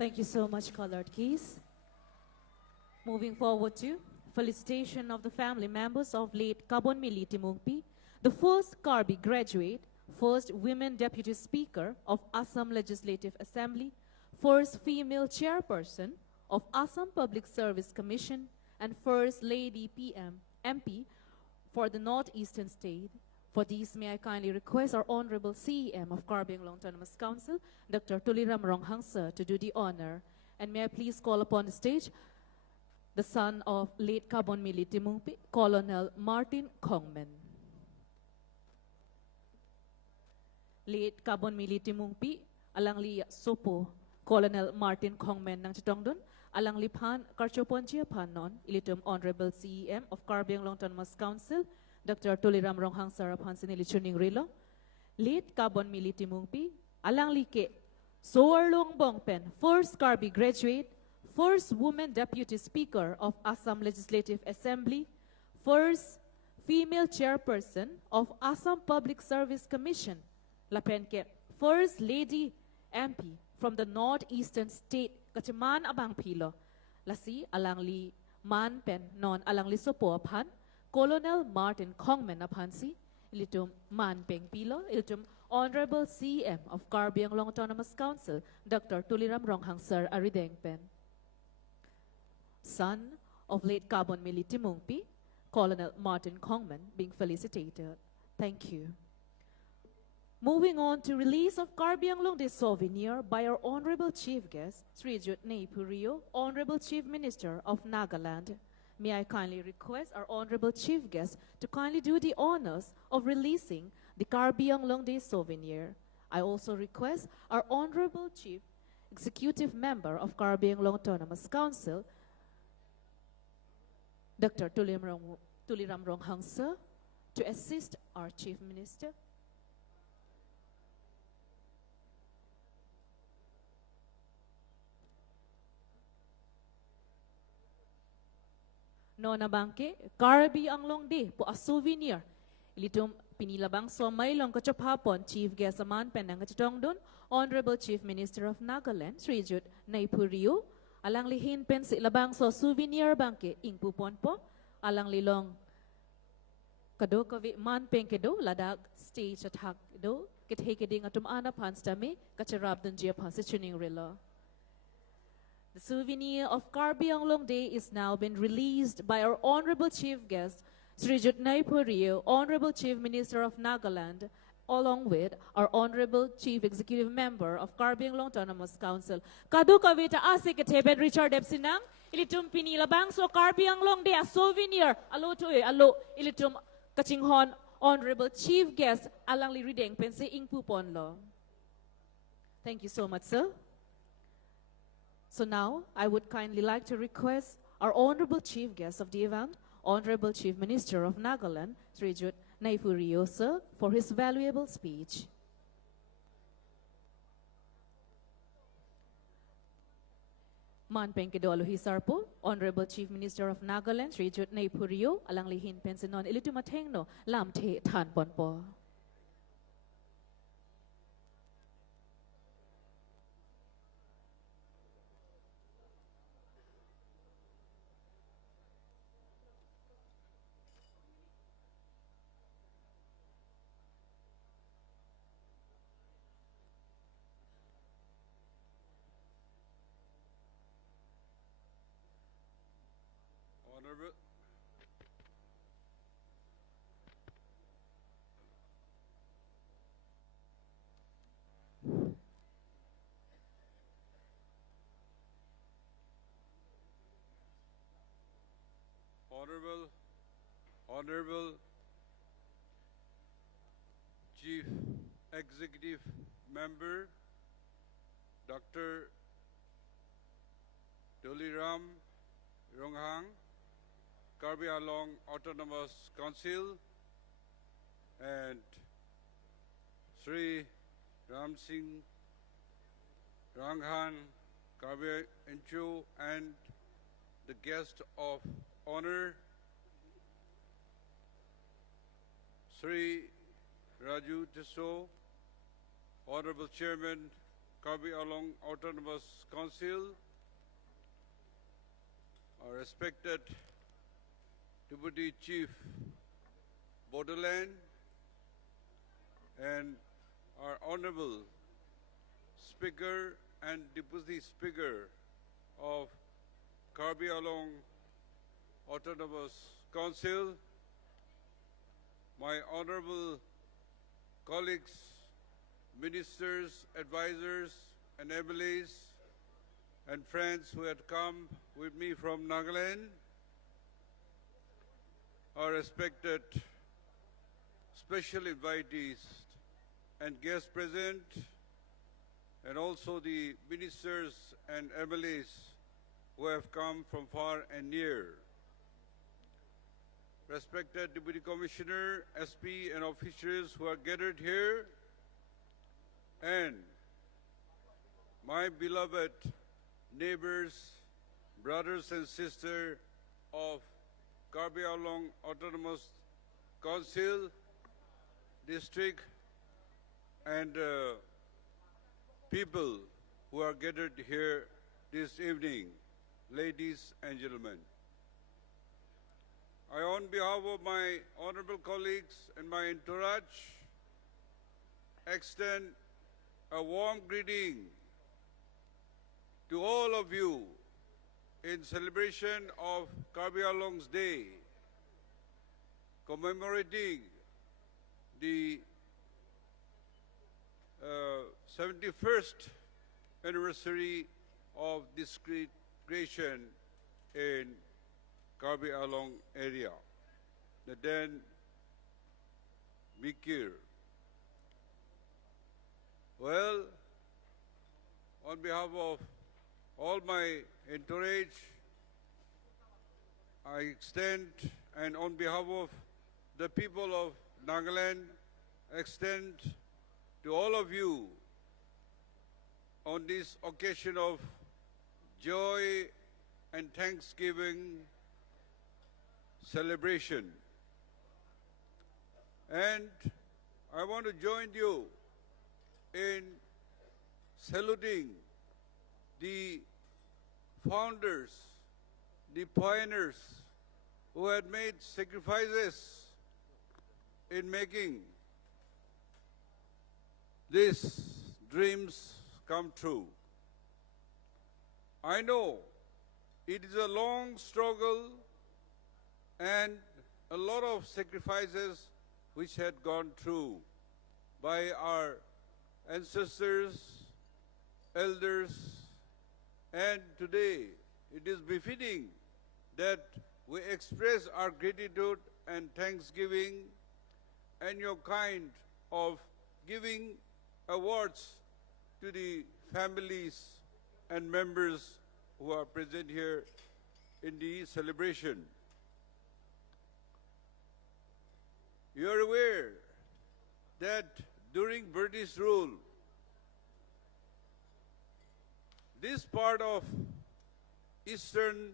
Thank you so much, Colored Keys. Moving forward to felicitation of the family members of late Kabonmili Timungpi, the first Karbi graduate, first women deputy speaker of Assam Legislative Assembly, first female chairperson of Assam Public Service Commission, and first lady PM MP for the Northeastern State. For these, may I kindly request our Honorable CEM of Karbi Anglong Autonomous Council, Dr. Tuliram Ronghang Sir, to do the honor. And may I please call upon the stage the son of late Kabonmili Timungpi, Colonel Martin Kongmen. Late Kabonmili Timungpi, alang li sopo, Colonel Martin Kongmen ng Chitongdon, alang lipan Karchopon Chiapan non, ilitum Honorable CEM of Karbi Anglong Autonomous Council, Dr. Tuliram Ronghang Sarapan Sinilichuning Rilo, late Kabonmili Timungpi, alang like, Soarlong Bongpen, first Karbi graduate, first woman deputy speaker of Assam Legislative Assembly, first female chairperson of Assam Public Service Commission, Lapenke, first lady MP from the Northeastern State, Kachiman Abang Pilo, Lasi Alangli Man Pen Non Alangli Sopo Apan, Colonel Martin Kongmen Apansi, Ilitum Man Peng Pilo, Ilitum Honorable CEM of Karbi Anglong Autonomous Council, Dr. Tuliram Ronghang Sir Arideng Pen. Son of late Kabonmili Timungpi, Colonel Martin Kongmen, being felicitated. Thank you. Moving on to release of Karbi Anglong Day Souvenir by our Honorable Chief Guest, Srijut Neipurio, Honorable Chief Minister of Nagaland. May I kindly request our Honorable Chief Guest to kindly do the honors of releasing the Karbi Anglong Day Souvenir. I also request our Honorable Chief Executive Member of Karbi Anglong Autonomous Council, Dr. Tuliram Ronghang Sir, to assist our Chief Minister. Nona bangke, Karbi Anglong Day po a souvenir. Ilitum pinilabang so maylong kachapapon Chief Guest Aman Penang Katitongdon, Honorable Chief Minister of Nagaland, Srijut Neipurio, alang lihin pen si labang so souvenir bangke ing pupon po, alang lilong kado kavi man pen kedo ladag stage at hak do kithikeding atum ana panstami kacharab dun jia pan si chuning rilo. The souvenir of Karbi Anglong Day is now been released by our Honorable Chief Guest, Srijut Neipurio, Honorable Chief Minister of Nagaland, along with our Honorable Chief Executive Member of Karbi Anglong Autonomous Council. Kadu kavita asik keteben Richard Epsinang, ilitum pinilabang so Karbi Anglong Day a souvenir, alo to alo, ilitum kachinghon Honorable Chief Guest, alang li rideng pense ing pupon lo. Thank you so much, sir. So now, I would kindly like to request our Honorable Chief Guest of the event, Honorable Chief Minister of Nagaland, Srijut Neipurio Sir, for his valuable speech. Man Pengkedolo Hisarpo, Honorable Chief Minister of Nagaland, Srijut Neipurio, alang lihin pensinon ilitumatengno lam te tan ponpo. Honorable Honorable Chief Executive Member Dr. Tuliram Ronghang Karbi Anglong Autonomous Council and Sri Ram Singh Ranghan Karbi Ancho and the guest of honor Sri Raju Tisso, Honorable Chairman Karbi Anglong Autonomous Council, our respected Deputy Chief Borderland, and our Honorable Speaker and Deputy Speaker of Karbi Anglong Autonomous Council, my honorable colleagues, ministers, advisors, and MLAs, and friends who had come with me from Nagaland, our respected special invitees and guests present, and also the ministers and MLAs who have come from far and near. Respected Deputy Commissioner, SP and officers who are gathered here, and my beloved neighbors, brothers and sisters of Karbi Anglong Autonomous Council, District, and people who are gathered here this evening, ladies and gentlemen. I, on behalf of my honorable colleagues and my entourage, extend a warm greeting to all of you in celebration of Karbi Anglong's Day, commemorating the 71st anniversary of this creation in Karbi Anglong area, the then Mikir. Well, on behalf of all my entourage, I extend, and on behalf of the people of Nagaland, extend to all of you on this occasion of joy and thanksgiving celebration. And I want to join you in saluting the founders, the pioneers who had made sacrifices in making these dreams come true. I know it is a long struggle and a lot of sacrifices which had gone through by our ancestors, elders, and today it is befitting that we express our gratitude and thanksgiving and your kind of giving awards to the families and members who are present here in the celebration. You are aware that during British rule, this part of eastern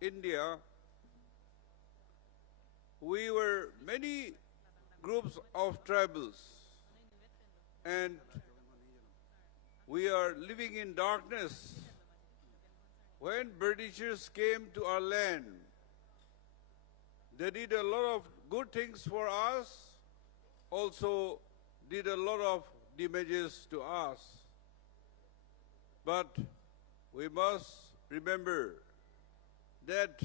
India, we were many groups of tribals, and we are living in darkness. When Britishers came to our land, they did a lot of good things for us, also did a lot of damages to us. But we must remember that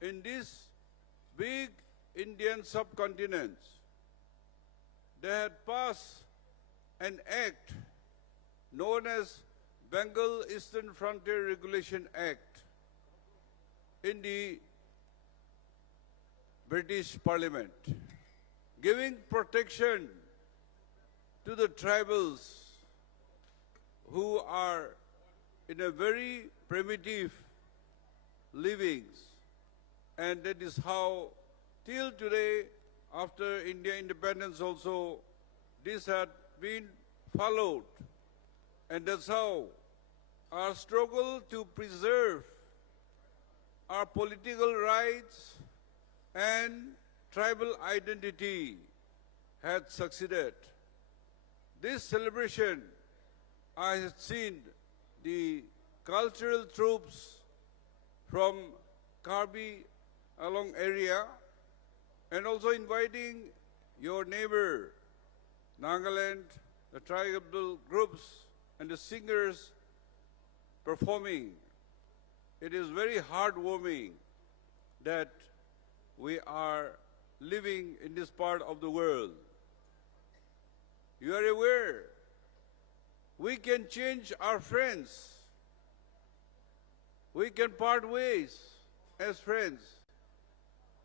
in this big Indian subcontinent, they had passed an act known as Bengal Eastern Frontier Regulation Act in the British Parliament, giving protection to the tribals who are in a very primitive livings. And that is how, till today, after India independence also, this had been followed. And that's how our struggle to preserve our political rights and tribal identity had succeeded. This celebration I had seen the cultural troops from Karbi Anglong area, and also inviting your neighbor, Nagaland, the tribal groups and the singers performing. It is very heartwarming that we are living in this part of the world. You are aware, we can change our friends. We can part ways as friends.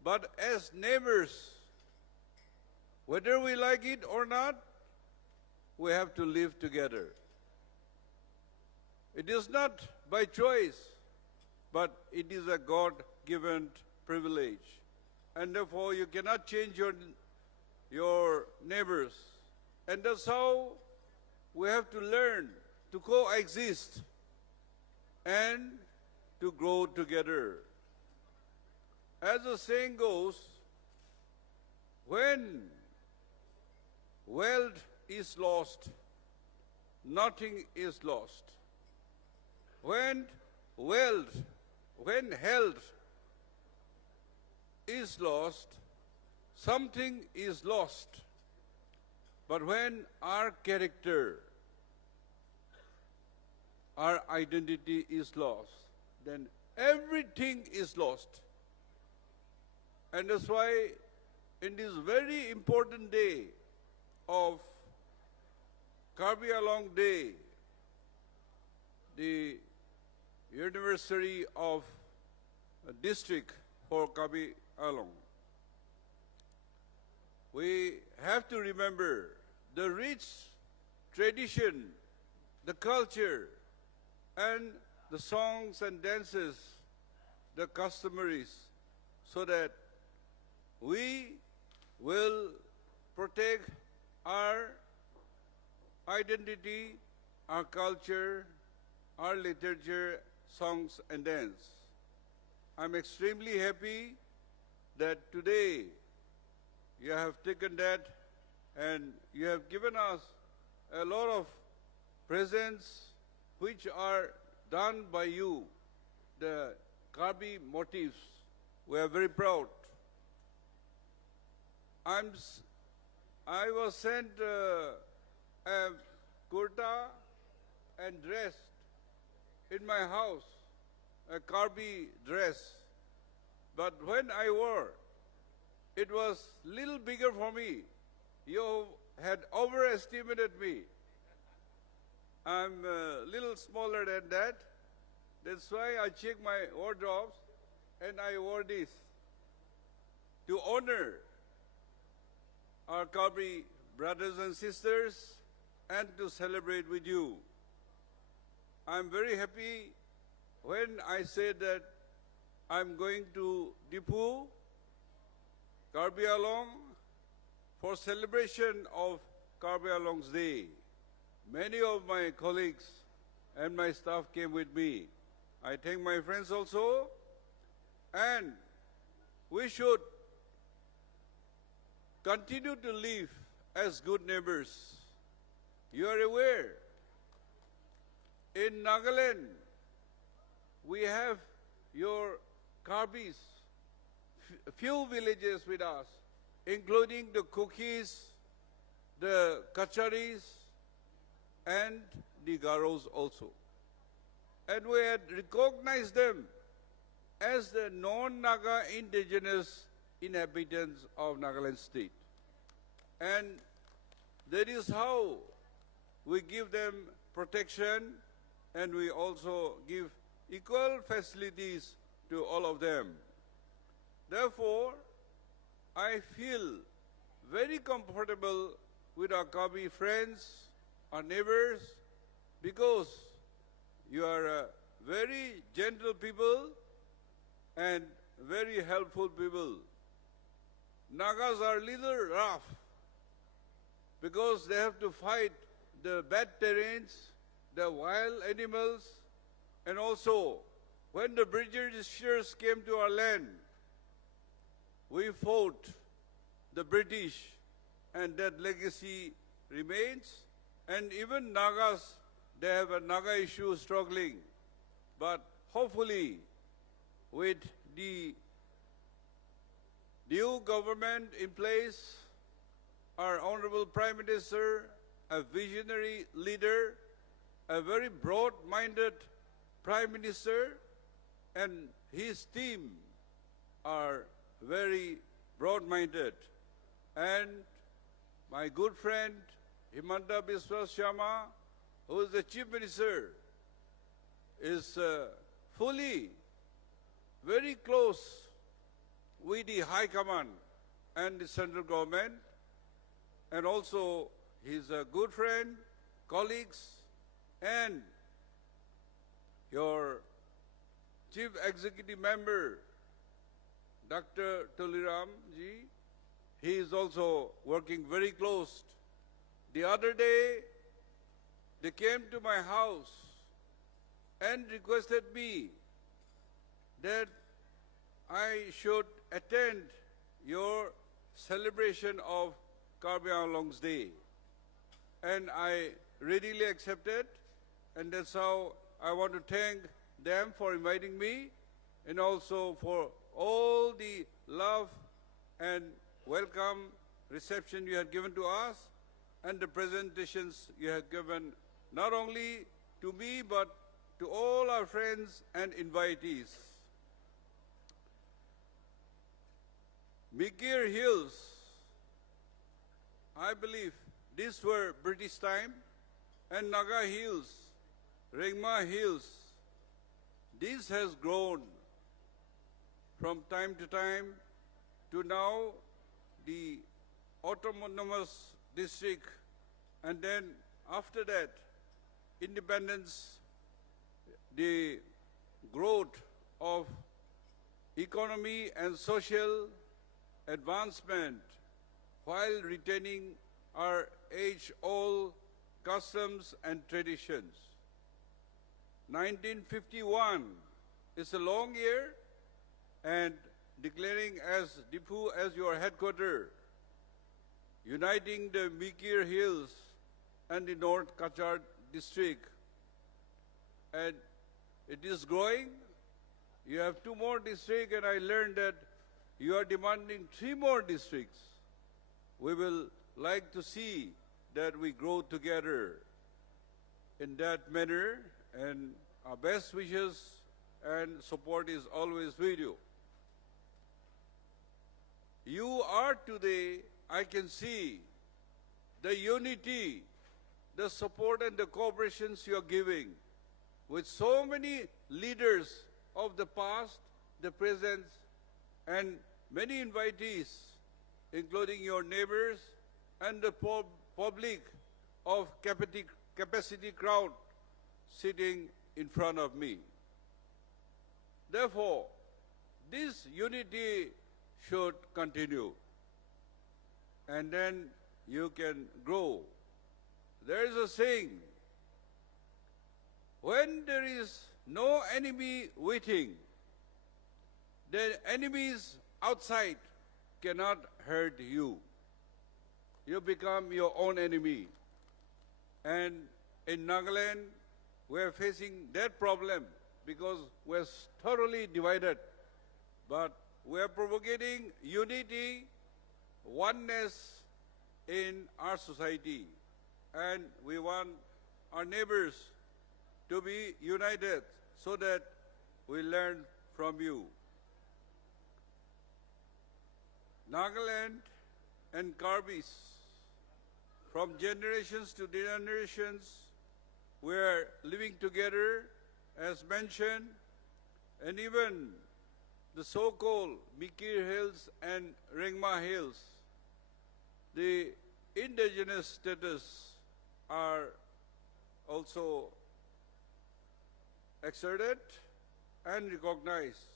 But as neighbors, whether we like it or not, we have to live together. It is not by choice, but it is a God-given privilege. And therefore, you cannot change your neighbors. And that's how we have to learn to coexist and to grow together. As the saying goes, when wealth is lost, nothing is lost. When health is lost, something is lost. But when our character, our identity is lost, then everything is lost. And that's why in this very important day of Karbi Anglong Day, the anniversary of a district for Karbi Anglong, we have to remember the rich tradition, the culture, and the songs and dances, the customaries, so that we will protect our identity, our culture, our literature, songs and dance. I'm extremely happy that today you have taken that and you have given us a lot of presents which are done by you, the Karbi motifs. We are very proud. I was sent a kurta and dressed in my house, a Karbi dress. But when I wore, it was little bigger for me. You had overestimated me. I'm a little smaller than that. That's why I checked my wardrobes and I wore this to honor our Karbi brothers and sisters and to celebrate with you. I'm very happy when I said that I'm going to Dipu, Karbi Anglong, for celebration of Karbi Anglong's Day. Many of my colleagues and my staff came with me. I thank my friends also, and we should continue to live as good neighbors. You are aware, in Nagaland, we have your Karbis, few villages with us, including the Kukis, the Kacharis, and the Garos also. And we had recognized them as the non-Naga indigenous inhabitants of Nagaland state. And that is how we give them protection, and we also give equal facilities to all of them. Therefore, I feel very comfortable with our Karbi friends, our neighbors, because you are very gentle people and very helpful people. Nagas are little rough because they have to fight the bad terrains, the wild animals, and also when the Britishers came to our land, we fought the British, and that legacy remains. And even Nagas, they have a Naga issue struggling. But hopefully, with the new government in place, our Honorable Prime Minister, a visionary leader, a very broad-minded Prime Minister, and his team are very broad-minded. And my good friend, Himanta Biswa Sharma, who is the Chief Minister, is fully very close with the High Command and the central government, and also he's a good friend, colleagues, and your Chief Executive Member, Dr. Tuliram ji, he is also working very close. The other day, they came to my house and requested me that I should attend your celebration of Karbi Anglong's Day. And I readily accepted, and that's how I want to thank them for inviting me, and also for all the love and welcome reception you have given to us, and the presentations you have given not only to me but to all our friends and invitees. Mikir Hills, I believe these were British time, and Naga Hills, Rengma Hills, this has grown from time to time to now the autonomous district, and then after that independence, the growth of economy and social advancement while retaining our age-old customs and traditions. 1951 is a long year, and declaring as Dipu as your headquarters, uniting the Mikir Hills and the North Kachar district. And it is growing. You have 2 more districts, and I learned that you are demanding 3 more districts. We will like to see that we grow together in that manner, and our best wishes and support is always with you. You are today, I can see the unity, the support and the cooperations you are giving with so many leaders of the past, the present, and many invitees, including your neighbors and the public of capacity crowd sitting in front of me. Therefore, this unity should continue, and then you can grow. There is a saying, when there is no enemy waiting, the enemies outside cannot hurt you. You become your own enemy. And in Nagaland, we are facing that problem because we are thoroughly divided. But we are propagating unity, oneness in our society. And we want our neighbors to be united so that we learn from you. Nagaland and Karbis, from generations to generations, we are living together, as mentioned, and even the so-called Mikir Hills and Rengma Hills, the indigenous status are also exerted and recognized.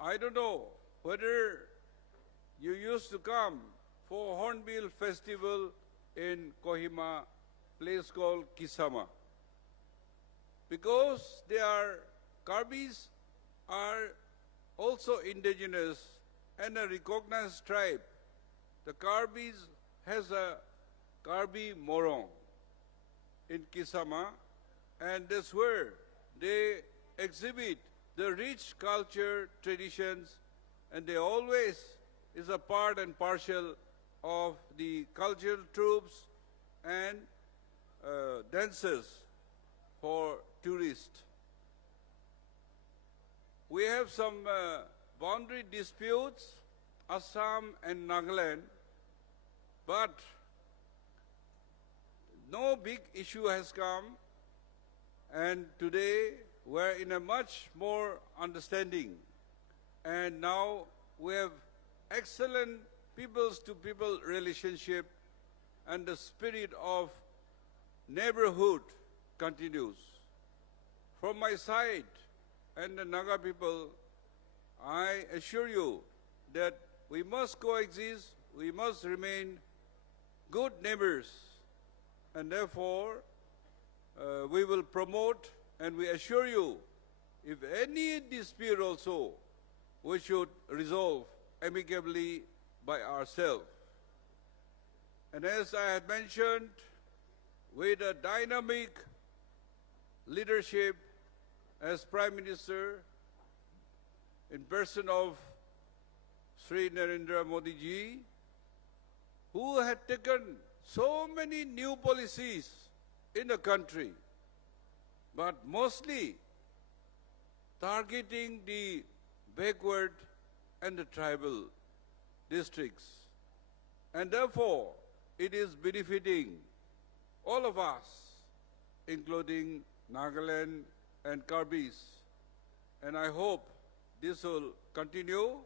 I don't know whether you used to come for Hornbill Festival in Kohima, place called Kisama. Because they are, Karbis are also indigenous and a recognized tribe. The Karbis has a Karbi Morong. in Kisama, and that's where they exhibit the rich culture, traditions, and they always is a part and parcel of the cultural troops and dances for tourists. We have some boundary disputes, Assam and Nagaland, but no big issue has come, and today we're in a much more understanding, and now we have excellent peoples-to-people relationship, and the spirit of neighborhood continues. From my side and the Naga people, I assure you that we must coexist, we must remain good neighbors, and therefore we will promote, and we assure you, if any dispute also, we should resolve amicably by ourselves. And as I had mentioned, with a dynamic leadership as Prime Minister in person of Sri Narendra Modi ji, who had taken so many new policies in the country, but mostly targeting the backward and the tribal districts. And therefore, it is benefiting all of us, including Nagaland and Karbis. And I hope this will continue.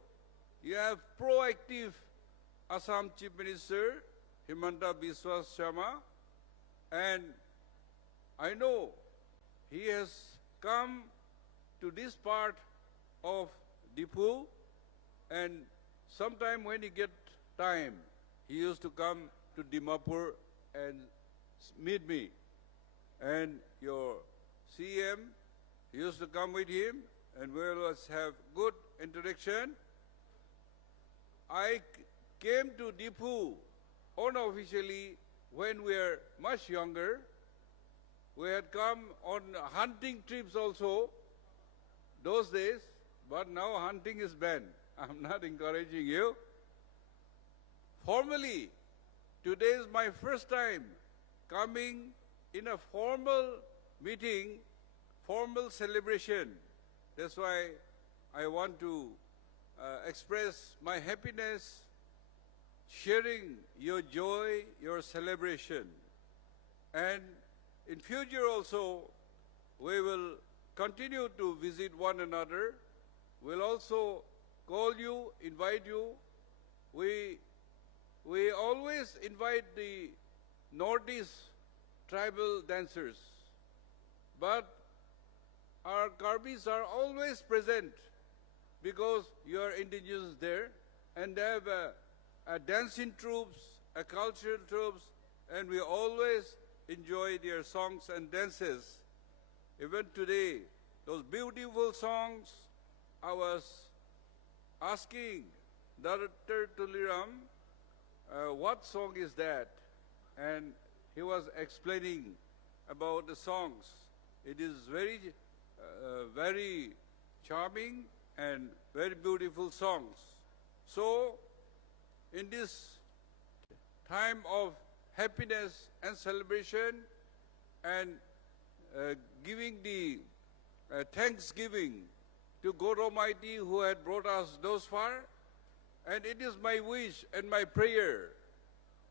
You have proactive Assam Chief Minister, Himanta Biswa Sharma, and I know he has come to this part of Dipu, and sometime when he get time, he used to come to Dimapur and meet me. And your CEM used to come with him, and we always have good interaction. I came to Dipu unofficially when we were much younger. We had come on hunting trips also those days, but now hunting is banned. I'm not encouraging you. Formally, today is my first time coming in a formal meeting, formal celebration. That's why I want to express my happiness, sharing your joy, your celebration. And in future also, we will continue to visit one another. We'll also call you, invite you. We always invite the Northeast tribal dancers, but our Karbis are always present because you are indigenous there, and they have a dancing troops, a cultural troops, and we always enjoy their songs and dances. Even today, those beautiful songs, I was asking Dr. Tuliram, what song is that? And he was explaining about the songs. It is very, very charming and very beautiful songs. So, in this time of happiness and celebration and giving the thanksgiving to God Almighty who had brought us thus far, and it is my wish and my prayer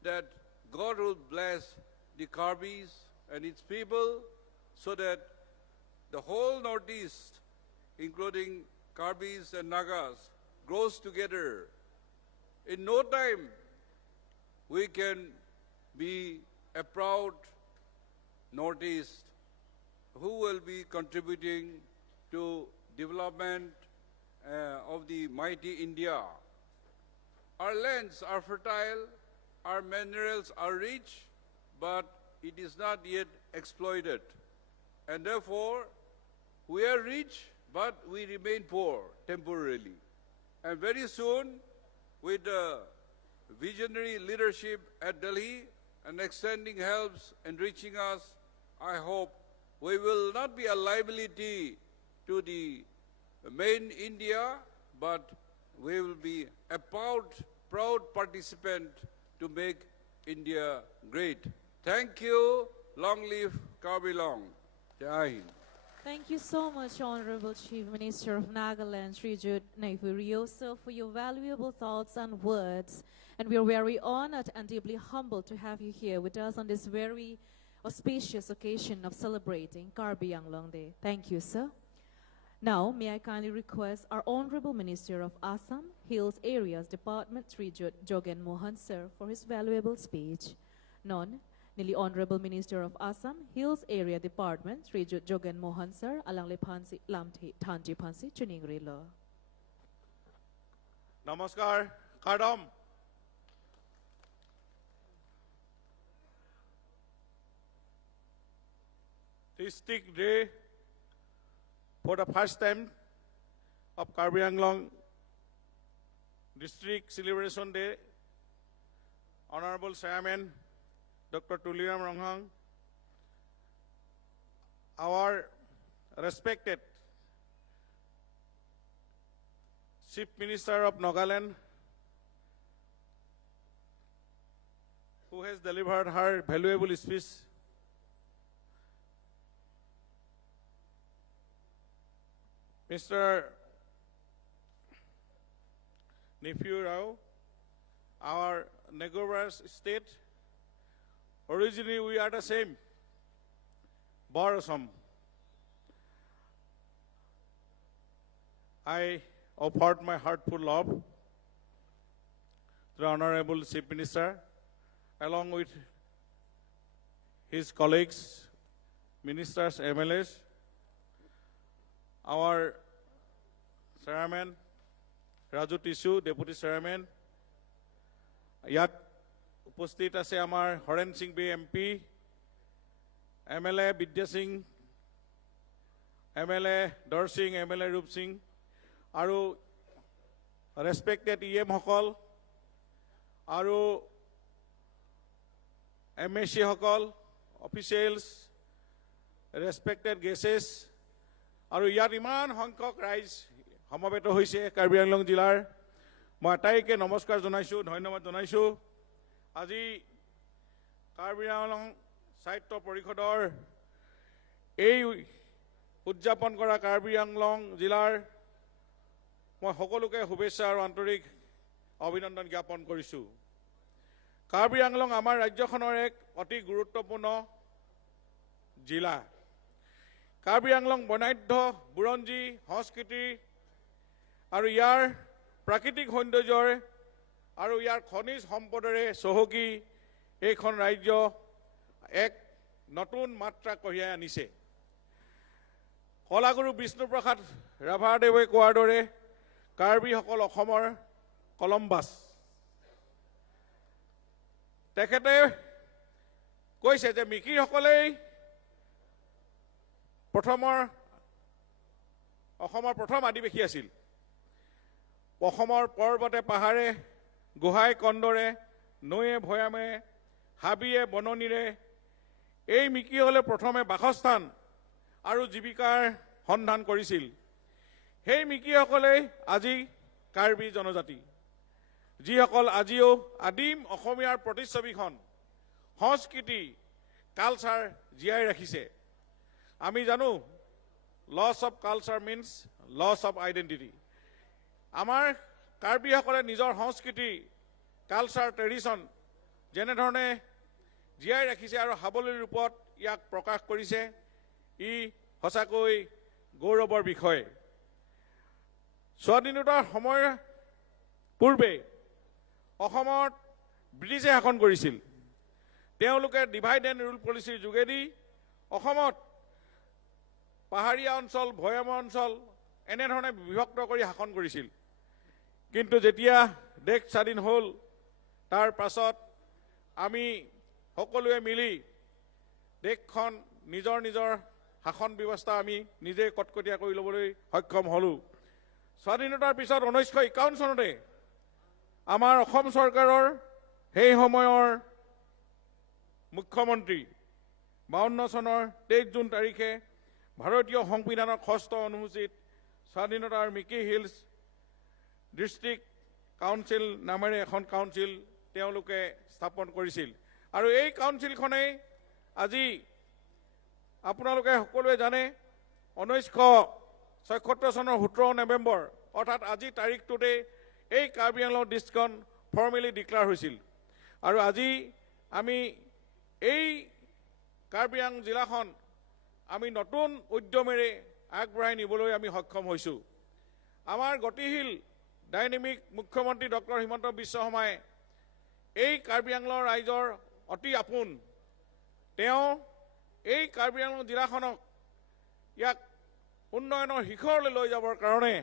that God will bless the Karbis and its people so that the whole Northeast, including Karbis and Nagas, grows together. In no time, we can be a proud Northeast who will be contributing to development of the mighty India. Our lands are fertile, our minerals are rich, but it is not yet exploited. And therefore, we are rich, but we remain poor temporarily. And very soon, with the visionary leadership at Delhi and extending helps and reaching us, I hope we will not be a liability to the main India, but we will be a proud participant to make India great. Thank you. Long live Karbi Long. Jai Hind. Thank you so much, Honorable Chief Minister of Nagaland, Srijut Naifurioso, for your valuable thoughts and words. And we are very honored and deeply humbled to have you here with us on this very auspicious occasion of celebrating Karbi Anglong Day. Thank you, sir. Now, may I kindly request our Honorable Minister of Assam, Hills Areas Department, Srijut Jogen Mohan, sir, for his valuable speech. Non, Nili Honorable Minister of Assam, Hills Area Department, Srijut Jogen Mohan, sir, alang lephansi lamthi thanji phansi chuningri lo. Namaskar, Kadam. This day, for the first time of Karbi Anglong District Celebration Day, Honorable Chairman Dr. Tuliram Ronghang, our respected Chief Minister of Nagaland, who has delivered her valuable speech, Mr. Nephew Rao, our neighbors state, originally we are the same, Borosam. I offered my heartfelt love to the Honorable Chief Minister, along with his colleagues, ministers, MLAs, our Chairman, Raju Tishu, Deputy Chairman, Yat উপস্থিত আছে আমাৰ Horen Sing Bey MP, MLA Vidya Singh, MLA Dor Singh, MLA Rup Singh, আৰু respected EM সকল, আৰু MSc সকল, officials, respected guests, আৰু ইয়াত ইমান সংখ্যক ৰাইজ সমবেত হৈছে কাৰ্বি আংলং জিলাৰ, মই আটাইকে নমস্কাৰ জনাইছোঁ, ধন্যবাদ জনাইছোঁ। আজি কাৰ্বি আংলং সাহিত্য পৰিষদৰ এই উদযাপন কৰা কাৰ্বি আংলং জিলাৰ মই সকলোকে শুভেচ্ছা আৰু আন্তৰিক অভিনন্দন জ্ঞাপন কৰিছোঁ। কাৰ্বি আংলং আমাৰ ৰাজ্যখনৰ এক অতি গুৰুত্বপূৰ্ণ জিলা। কাৰ্বি আংলং বৰ্ণাঢ্য বুৰঞ্জী, সংস্কৃতি আৰু ইয়াৰ প্ৰাকৃতিক সৌন্দৰ্যৰ আৰু ইয়াৰ খনিজ সম্পদৰে চহকী এইখন ৰাজ্য এক নতুন মাত্ৰা কঢ়িয়াই আনিছে। কলাগুৰু বিষ্ণুপ্ৰসাদ ৰাভাদেৱে কোৱাৰ দৰে কাৰ্বিসকল অসমৰ কলম্বাছ। তেখেতে কৈছে যে মিকিৰসকলেই অসমৰ প্ৰথম আদিবাসী আছিল। অসমৰ পৰ্বতে পাহাৰে, গুহাই কন্দৰে, নৈয়ে ভৈয়ামে, হাবিয়ে বননিৰে এই মিকিৰসকলে প্ৰথমে বাসস্থান আৰু জীৱিকাৰ সন্ধান কৰিছিল। সেই মিকিৰসকলেই আজি কাৰ্বি জনজাতি, যিসকল আজিও আদিম অসমীয়াৰ প্ৰতিচ্ছবিখন, সংস্কৃতি, কালচাৰ জীয়াই ৰাখিছে। আমি জানো loss of culture means loss of identity. আমাৰ কাৰ্বিসকলে নিজৰ সংস্কৃতি, কালচাৰ, ট্ৰেডিশ্যন যেনেধৰণে জীয়াই ৰাখিছে আৰু সাৱলীল ৰূপত ইয়াক প্ৰকাশ কৰিছে, ই সঁচাকৈ গৌৰৱৰ বিষয়। স্বাধীনতাৰ সময়ৰ পূৰ্বে অসমত ব্ৰিটিছে শাসন কৰিছিল। তেওঁলোকে ডিভাইড এণ্ড ৰুল পলিচিৰ যোগেদি অসমত পাহাৰীয়া অঞ্চল, ভৈয়ামৰ অঞ্চল এনেধৰণে বিভক্ত কৰি শাসন কৰিছিল। কিন্তু যেতিয়া দেশ স্বাধীন হ'ল, তাৰ পাছত আমি সকলোৱে মিলি দেশখন নিজৰ নিজৰ শাসন ব্যৱস্থা আমি নিজে কটকটীয়া কৰি ল'বলৈ সক্ষম হ'লোঁ। স্বাধীনতাৰ পিছত 1951 চনতে আমাৰ অসম চৰকাৰৰ সেই সময়ৰ মুখ্যমন্ত্ৰী 52 চনৰ 23 জুন তাৰিখে ভাৰতীয় সংবিধানৰ 6ষ্ঠ অনুসূচীত স্বাধীনতাৰ মিকি হিলছ ডিষ্ট্ৰিক্ট কাউন্সিল নামেৰে এখন কাউন্সিল তেওঁলোকে স্থাপন কৰিছিল আৰু এই কাউন্সিলখনেই আজি আপোনালোকে সকলোৱে জানে 1976 চনৰ 17 নৱেম্বৰ অৰ্থাৎ আজি তাৰিখটোতে এই কাৰ্বি আংলং ডিষ্ট্ৰিক্টখন ফৰ্মেলি ডিক্লেয়াৰ হৈছিল আৰু আজি আমি এই কাৰ্বি আংলং জিলাখন আমি নতুন উদ্যমেৰে আগবঢ়াই নিবলৈ আমি সক্ষম হৈছোঁ আমাৰ গতিশীল ডাইনামিক মুখ্যমন্ত্ৰী ডক্টৰ হিমন্ত বিশ্ব শৰ্মাই এই কাৰ্বি আংলং ৰাইজৰ অতি আপোন তেওঁ এই কাৰ্বি আংলং জিলাখনক ইয়াক উন্নয়নৰ শিখৰলৈ লৈ যাবৰ কাৰণে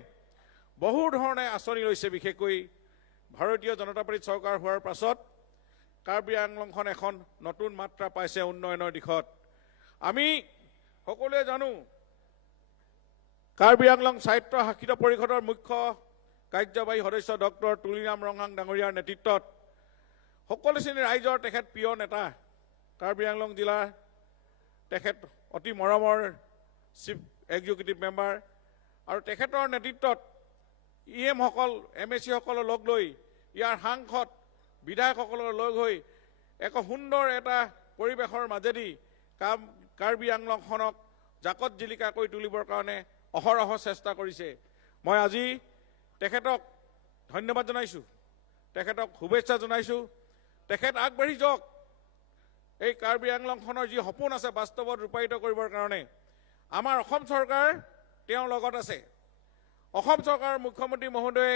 বহু ধৰণে আঁচনি লৈছে বিশেষকৈ ভাৰতীয় জনতা পাৰ্টি চৰকাৰ হোৱাৰ পাছত কাৰ্বি আংলংখন এখন নতুন মাত্ৰা পাইছে উন্নয়নৰ দিশত আমি সকলোৱে জানো কাৰ্বি আংলং সাহিত্য শাসিত পৰিষদৰ মুখ্য কাৰ্যবাহী সদস্য ডক্টৰ তুলিৰাম ৰংহাং ডাঙৰীয়াৰ নেতৃত্বত সকলো শ্ৰেণীৰ ৰাইজৰ তেখেত প্ৰিয় নেতা কাৰ্বি আংলং জিলাৰ তেখেত অতি মৰমৰ চিফ এক্সিকিউটিভ মেম্বাৰ আৰু তেখেতৰ নেতৃত্বত EM সকল MSC সকলক লগ লৈ ইয়াৰ সাংসদ বিধায়কসকলক লগ হৈ এক সুন্দৰ এটা পৰিৱেশৰ মাজেদি কাৰ্বি আংলংখনক জাকত জিলিকা কৰি তুলিবৰ কাৰণে অহৰহ চেষ্টা কৰিছে মই আজি তেখেতক ধন্যবাদ জনাইছোঁ তেখেতক শুভেচ্ছা জনাইছোঁ তেখেত আগবাঢ়ি যাওক এই কাৰ্বি আংলংখনৰ যি সপোন আছে বাস্তৱত ৰূপায়িত কৰিবৰ কাৰণে আমাৰ অসম চৰকাৰ তেওঁৰ লগত আছে অসম চৰকাৰৰ মুখ্যমন্ত্ৰী মহোদয়ে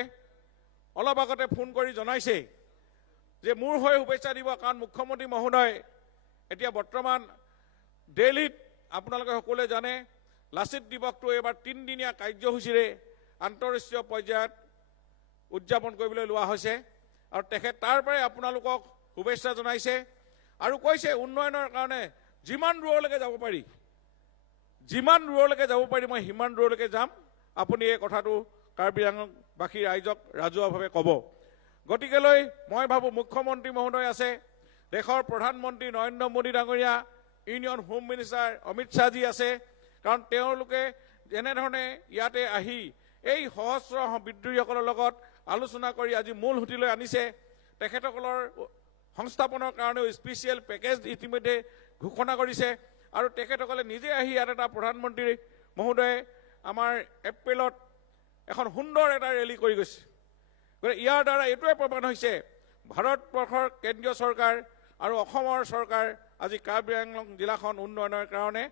অলপ আগতে ফোন কৰি জনাইছে যে মোৰ হৈ শুভেচ্ছা দিব কাৰণ মুখ্যমন্ত্ৰী মহোদয় এতিয়া বৰ্তমান দিল্লীত আপোনালোকে সকলোৱে জানে লাচিত দিৱসটো এবাৰ 3 দিনীয়া কাৰ্যসূচীৰে আন্তঃৰাষ্ট্ৰীয় পৰ্যায়ত উদযাপন কৰিবলৈ লোৱা হৈছে আৰু তেখেত তাৰ পৰাই আপোনালোকক শুভেচ্ছা জনাইছে আৰু কৈছে উন্নয়নৰ কাৰণে যিমান দূৰলৈকে যাব পাৰি মই সিমান দূৰলৈকে যাম আপুনি এই কথাটো কাৰ্বি আংলংবাসী ৰাইজক ৰাজহুৱাভাৱে ক'ব গতিকেলৈ মই ভাবোঁ মুখ্যমন্ত্ৰী মহোদয় আছে দেশৰ প্ৰধানমন্ত্ৰী নৰেন্দ্ৰ মোদী ডাঙৰীয়া ইউনিয়ন হোম মিনিষ্টাৰ অমিত শ্বাহজী আছে কাৰণ তেওঁলোকে যেনেধৰণে ইয়াতে আহি এই সহস্ৰ বিদ্ৰোহীসকলৰ লগত আলোচনা কৰি আজি মূল সুঁতিলৈ আনিছে তেখেতসকলৰ সংস্থাপনৰ কাৰণেও স্পেচিয়েল পেকেজ ইতিমধ্যে ঘোষণা কৰিছে আৰু তেখেতসকলে নিজে আহি ইয়াত এটা প্ৰধানমন্ত্ৰী মহোদয়ে আমাৰ এপ্ৰিলত এখন সুন্দৰ এটা ৰেলী কৰি গৈছে গতিকে ইয়াৰ দ্বাৰা এইটোৱে প্ৰমাণ হৈছে ভাৰতবৰ্ষৰ কেন্দ্ৰীয় চৰকাৰ আৰু অসমৰ চৰকাৰ আজি কাৰ্বি আংলং জিলাখন উন্নয়নৰ কাৰণে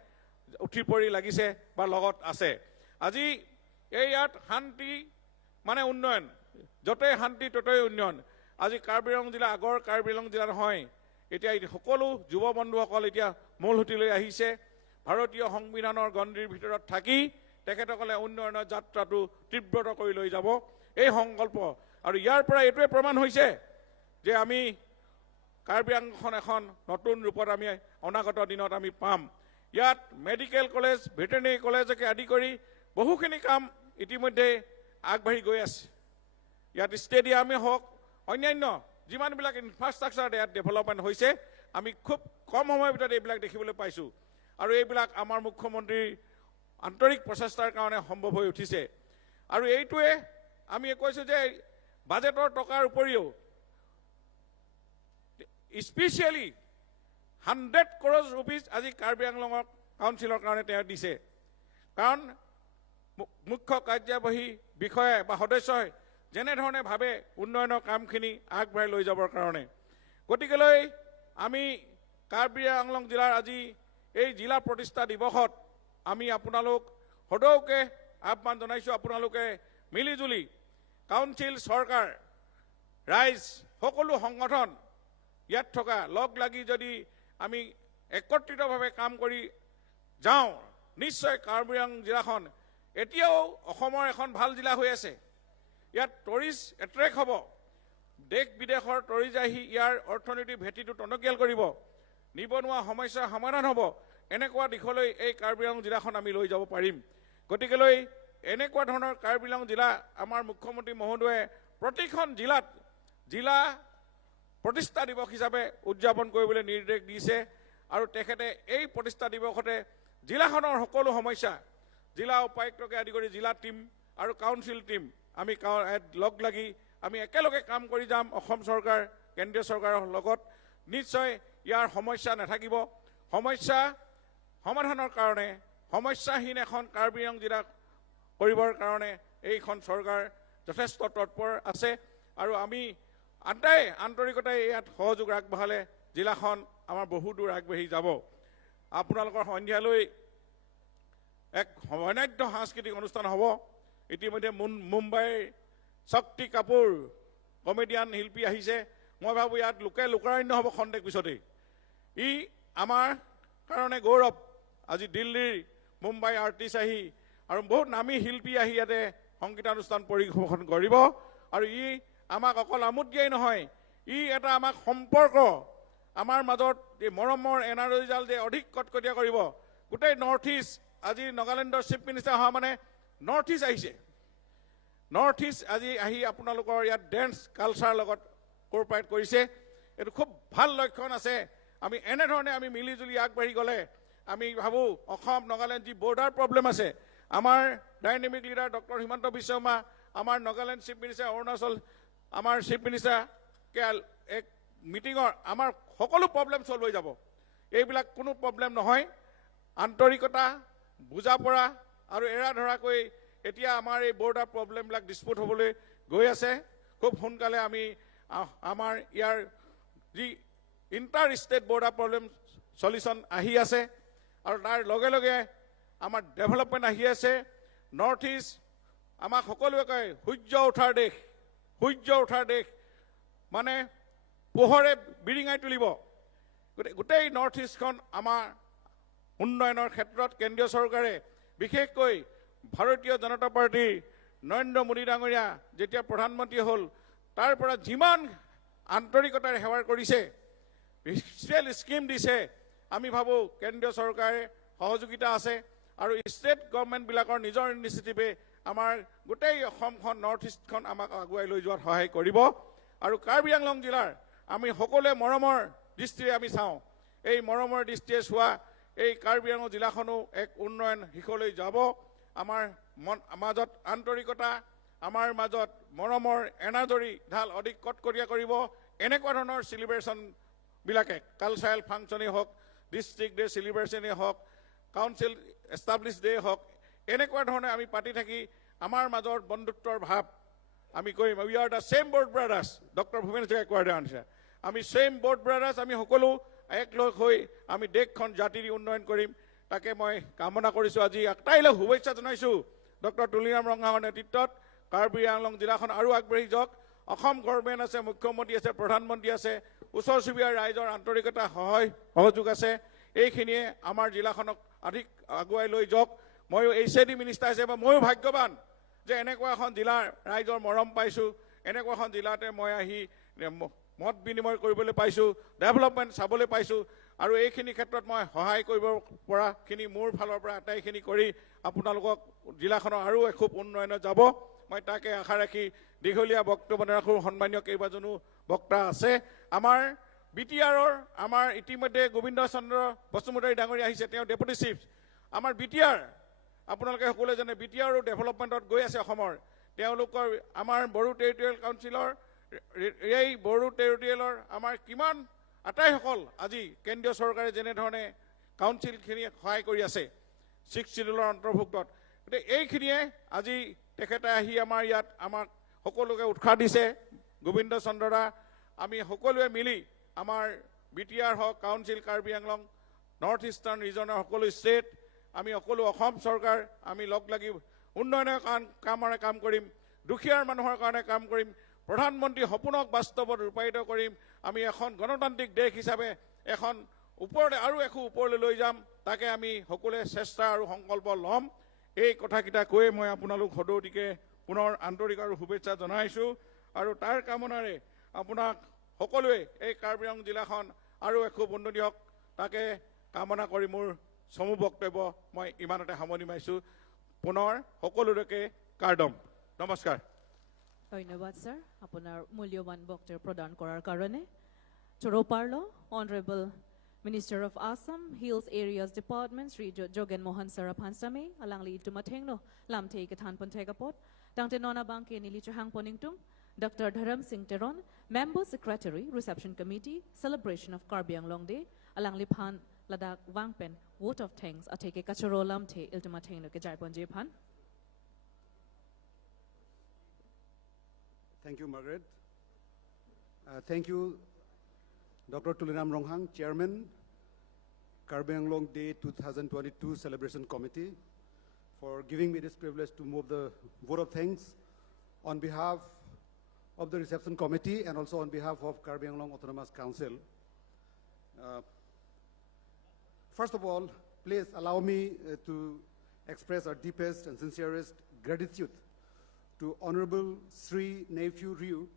উঠি পৰি লাগিছে বা লগত আছে আজি এই ইয়াত শান্তি মানে উন্নয়ন য'তেই শান্তি ত'তেই উন্নয়ন আজি কাৰ্বি আংলং জিলা আগৰ কাৰ্বি আংলং জিলা নহয় এতিয়া সকলো যুৱ বন্ধুসকল এতিয়া মূল সুঁতিলৈ আহিছে ভাৰতীয় সংবিধানৰ গণ্ডিৰ ভিতৰত থাকি তেখেতসকলে উন্নয়নৰ যাত্ৰাটো তীব্ৰতৰ কৰি লৈ যাব এই সংকল্প আৰু ইয়াৰ পৰা এইটোৱে প্ৰমাণ হৈছে যে আমি কাৰ্বি আংলংখন এখন নতুন ৰূপত আমি অনাগত দিনত আমি পাম ইয়াত মেডিকেল কলেজ ভেটেৰিনেৰী কলেজকে আদি কৰি বহুখিনি কাম ইতিমধ্যে আগবাঢ়ি গৈ আছে ইয়াত ষ্টেডিয়ামেই হওক অন্যান্য যিমানবিলাক ইনফ্ৰাষ্ট্ৰাকচাৰ ইয়াত ডেভেলপমেণ্ট হৈছে আমি খুব কম সময়ৰ ভিতৰত এইবিলাক দেখিবলৈ পাইছোঁ আৰু এইবিলাক আমাৰ মুখ্যমন্ত্ৰীৰ আন্তৰিক প্ৰচেষ্টাৰ কাৰণে সম্ভৱ হৈ উঠিছে আৰু এইটোৱে আমি কৈছোঁ যে বাজেটৰ টকাৰ উপৰিও স্পেচিয়েলি 100 crore rupees আজি কাৰ্বি আংলঙৰ কাউন্সিলৰ কাৰণে তেওঁ দিছে কাৰণ মুখ্য কাৰ্যবাহী বিষয়া বা সদস্যই যেনেধৰণে ভাবে উন্নয়নৰ কামখিনি আগবঢ়াই লৈ যাবৰ কাৰণে গতিকেলৈ আমি কাৰ্বি আংলং জিলাৰ আজি এই জিলা প্ৰতিষ্ঠা দিৱসত আমি আপোনালোক সদৌকে আহ্বান জনাইছোঁ আপোনালোকে মিলিজুলি কাউন্সিল চৰকাৰ ৰাইজ সকলো সংগঠন ইয়াত থকা লগ লাগি যদি আমি একত্ৰিতভাৱে কাম কৰি যাওঁ নিশ্চয় কাৰ্বি আংলং জিলাখন এতিয়াও অসমৰ এখন ভাল জিলা হৈ আছে ইয়াত টুৰিষ্ট এট্ৰেক্ট হ'ব দেশ বিদেশৰ টুৰিষ্ট আহি ইয়াৰ অৰ্থনৈতিক ভেটিটো টনকিয়াল কৰিব নিবনুৱা সমস্যাৰ সমাধান হ'ব এনেকুৱা দিশলৈ এই কাৰ্বি আংলং জিলাখন আমি লৈ যাব পাৰিম গতিকেলৈ এনেকুৱা ধৰণৰ কাৰ্বি আংলং জিলা আমাৰ মুখ্যমন্ত্ৰী মহোদয়ে প্ৰতিখন জিলাত জিলা প্ৰতিষ্ঠা দিৱস হিচাপে উদযাপন কৰিবলৈ নিৰ্দেশ দিছে আৰু তেখেতে এই প্ৰতিষ্ঠা দিৱসতে জিলাখনৰ সকলো সমস্যা জিলা উপায়ুক্তকে আদি কৰি জিলা টিম আৰু কাউন্সিল টিম আমি লগ লাগি আমি একেলগে কাম কৰি যাম অসম চৰকাৰ কেন্দ্ৰীয় চৰকাৰৰ লগত নিশ্চয় ইয়াৰ সমস্যা নাথাকিব সমস্যা সমাধানৰ কাৰণে সমস্যাহীন এখন কাৰ্বি আংলং জিলা কৰিবৰ কাৰণে এইখন চৰকাৰ যথেষ্ট তৎপৰ আছে আৰু আমি আটাই আন্তৰিকতাই ইয়াত সহযোগ আগবঢ়ালে জিলাখন আমাৰ বহু দূৰ আগবাঢ়ি যাব আপোনালোকৰ সন্ধিয়ালৈ এক বৰ্ণাঢ্য সাংস্কৃতিক অনুষ্ঠান হ'ব ইতিমধ্যে মুম্বাইৰ শক্তি কাপুৰ কমেডিয়ান শিল্পী আহিছে মই ভাবোঁ ইয়াত লোকাৰণ্য হ'ব খন্তেক পিছতেই ই আমাৰ কাৰণে গৌৰৱ আজি দিল্লীৰ মুম্বাই আৰ্টিষ্ট আহি আৰু বহুত নামী শিল্পী আহি ইয়াতে সংগীতানুষ্ঠান পৰিৱেশন কৰিব আৰু ই আমাক অকল আমোদ দিয়াই নহয় ই এটা আমাক সম্পৰ্ক আমাৰ মাজত এই মৰমৰ এনাৰ্জিডাল যে অধিক কটকটীয়া কৰিব গোটেই নৰ্থ ইষ্ট আজি নাগালেণ্ডৰ চিফ মিনিষ্টাৰ অহা মানে নৰ্থ ইষ্ট আহিছে নৰ্থ ইষ্ট আজি আহি আপোনালোকৰ ইয়াত ডেন্স কালচাৰ লগত কোঅপাৰেট কৰিছে এইটো খুব ভাল লক্ষণ আছে আমি এনেধৰণে আমি মিলিজুলি আগবাঢ়ি গ'লে আমি ভাবোঁ অসম নাগালেণ্ড যি বৰ্ডাৰ প্ৰব্লেম আছে আমাৰ dynamic leader doctor Himanta Biswa Sarma আমাৰ নাগালেণ্ড চিফ মিনিষ্টাৰ অৰুণাচল আমাৰ চিফ মিনিষ্টাৰকে এক মিটিঙৰ আমাৰ সকলো প্ৰব্লেম চল্ভ হৈ যাব এইবিলাক কোনো প্ৰব্লেম নহয় আন্তৰিকতা বুজা পৰা আৰু এৰা ধৰাকৈ এতিয়া আমাৰ এই বৰ্ডাৰ প্ৰব্লেমবিলাক ডিছপুট হ'বলৈ গৈ আছে খুব সোনকালে আমি আমাৰ ইয়াৰ যি inter state border problem solution আহি আছে আৰু তাৰ লগে লগে আমাৰ ডেভেলপমেণ্ট আহি আছে নৰ্থ ইষ্ট আমাক সকলোৱে কয় সূৰ্য উঠাৰ দেশ মানে পোহৰে বিৰিঙাই তুলিব গোটেই নৰ্থ ইষ্টখন আমাৰ উন্নয়নৰ ক্ষেত্ৰত কেন্দ্ৰীয় চৰকাৰে বিশেষকৈ ভাৰতীয় জনতা পাৰ্টীৰ নৰেন্দ্ৰ মোদী ডাঙৰীয়া যেতিয়া প্ৰধানমন্ত্ৰী হ'ল তাৰ পৰা যিমান আন্তৰিকতাৰে সেৱা কৰিছে স্পেচিয়েল স্কিম দিছে আমি ভাবোঁ কেন্দ্ৰীয় চৰকাৰে সহযোগিতা আছে আৰু ষ্টেট গভৰ্ণমেণ্টবিলাকৰ নিজৰ ইনিচিয়েটিভে আমাৰ গোটেই অসমখন নৰ্থ ইষ্টখন আমাক আগুৱাই লৈ যোৱাত সহায় কৰিব আৰু কাৰ্বি আংলং জিলাৰ আমি সকলোৱে মৰমৰ দৃষ্টিৰে আমি চাওঁ এই মৰমৰ দৃষ্টিৰে চোৱা এই কাৰ্বি আংলং জিলাখনো এক উন্নয়ন শিখৰলৈ যাব আমাৰ মাজত আন্তৰিকতা আমাৰ মাজত মৰমৰ এনাজৰী ঢাল অধিক কটকটীয়া কৰিব এনেকুৱা ধৰণৰ চেলিব্ৰেশ্যনবিলাকে কালচাৰেল ফাংচনেই হওক ডিষ্ট্ৰিক্ট ডে চেলিব্ৰেশ্যনেই হওক কাউন্সিল এষ্টাব্লিছ ডে হওক এনেকুৱা ধৰণে আমি পাতি থাকি আমাৰ মাজত বন্ধুত্বৰ ভাৱ আমি কৰিম we are the same boat brothers doctor Bhupen হাজৰিকাই কোৱাৰ দৰে আনিছে আমি ছেম বৰ্ড ব্ৰাদাৰ্ছ আমি সকলো একলগ হৈ আমি দেশখন জাতিৰ উন্নয়ন কৰিম তাকে মই কামনা কৰিছোঁ আজি আটাইলৈ শুভেচ্ছা জনাইছোঁ ডক্টৰ তুলিৰাম ৰংহাঙৰ নেতৃত্বত কাৰ্বি আংলং জিলাখন আৰু আগবাঢ়ি যাওক অসম গভৰ্ণমেণ্ট আছে মুখ্যমন্ত্ৰী আছে প্ৰধানমন্ত্ৰী আছে ওচৰ চুবুৰীয়া ৰাইজৰ আন্তৰিকতা সহযোগ আছে এইখিনিয়ে আমাৰ জিলাখনক অধিক আগুৱাই লৈ যাওক ময়ো এইচএডি মিনিষ্টাৰ হিচাপে ময়ো ভাগ্যৱান যে এনেকুৱা এখন জিলাৰ ৰাইজৰ মৰম পাইছোঁ এনেকুৱা এখন জিলাতে মই আহি মত বিনিময় কৰিবলৈ পাইছোঁ ডেভেলপমেণ্ট চাবলৈ পাইছোঁ আৰু এইখিনি ক্ষেত্ৰত মই সহায় কৰিব পৰাখিনি মোৰ ফালৰ পৰা আটাইখিনি কৰি আপোনালোকক জিলাখনৰ আৰু খুব উন্নয়নত যাব মই তাকে আশা ৰাখি দীঘলীয়া বক্তব্য নাৰাখোঁ সন্মানীয় কেইবাজনো বক্তা আছে আমাৰ BTRৰ আমাৰ ইতিমধ্যে গোবিন্দ চন্দ্ৰ বসুমতাৰী ডাঙৰীয়া আহিছে তেওঁ ডেপুটি চিফ আমাৰ BTR আপোনালোকে সকলোৱে জানে BTRও ডেভেলপমেণ্টত গৈ আছে অসমৰ তেওঁলোকৰ আমাৰ বড়ো টেৰিটৰিয়েল কাউন্সিলৰ এই বড়ো টেৰিটৰিয়েলৰ আমাৰ কিমান আটাইসকল আজি কেন্দ্ৰীয় চৰকাৰে যেনেধৰণে কাউন্সিলখিনি সহায় কৰি আছে 6 চিডিউলৰ অন্তৰ্ভুক্তত গতিকে এইখিনিয়ে আজি তেখেতে আহি আমাৰ ইয়াত আমাক সকলোকে উৎসাহ দিছে গোবিন্দ চন্দ্ৰদা আমি সকলোৱে মিলি আমাৰ BTR হওক council Karbi Anglong north eastern ৰিজনৰ সকলো ষ্টেট আমি সকলো অসম চৰকাৰ আমি লগ লাগি উন্নয়নৰ কামৰে কাম কৰিম দুখীয়াৰ মানুহৰ কাৰণে কাম কৰিম প্ৰধানমন্ত্ৰী সপোনক বাস্তৱত ৰূপায়িত কৰিম আমি এখন গণতান্ত্ৰিক দেশ হিচাপে এখন ওপৰলৈ আৰু একো ওপৰলৈ লৈ যাম তাকে আমি সকলোৱে চেষ্টা আৰু সংকল্প ল'ম এই কথাকেইটা কৈ মই আপোনালোক সদৌতিকে পুনৰ আন্তৰিক আৰু শুভেচ্ছা জনাইছোঁ আৰু তাৰ কামনাৰে আপোনাক সকলোৱে এই কাৰ্বি আংলং জিলাখন আৰু খুব উন্নতি হওক তাকে কামনা কৰি মোৰ চমু বক্তব্য মই ইমানতে সামৰণি মাৰিছোঁ পুনৰ সকলোলৈকে কাৰ্ডম নমস্কাৰ ধন্যবাদ স্যার আপনার মূল্যবান বক্তব্য প্রদান করার কারণে চোরোপার্লো honourable Minister of Assam Hills Areas Department Sri Jogen Mohan Sarapansame alang li tumatengno lamte ikatan pontegapot dangte nona bangke nili chahang poningtung Dr. Dharam Singh Teron Member Secretary Reception Committee Celebration of Karbi Anglong Day alang lipan ladak wangpen vote of thanks ateke kacharo lamte iltumatengno ke jaipon jepan. Thank you, Margaret. Thank you, Dr. Tuliram Ronghang, Chairman, Karbi Anglong Day 2022 Celebration Committee, for giving me this privilege to move the vote of thanks on behalf of the Reception Committee and also on behalf of Karbi Anglong Autonomous Council. First of all, please allow me to express our deepest and sincerest gratitude to Honorable Sri Nephew Ryu,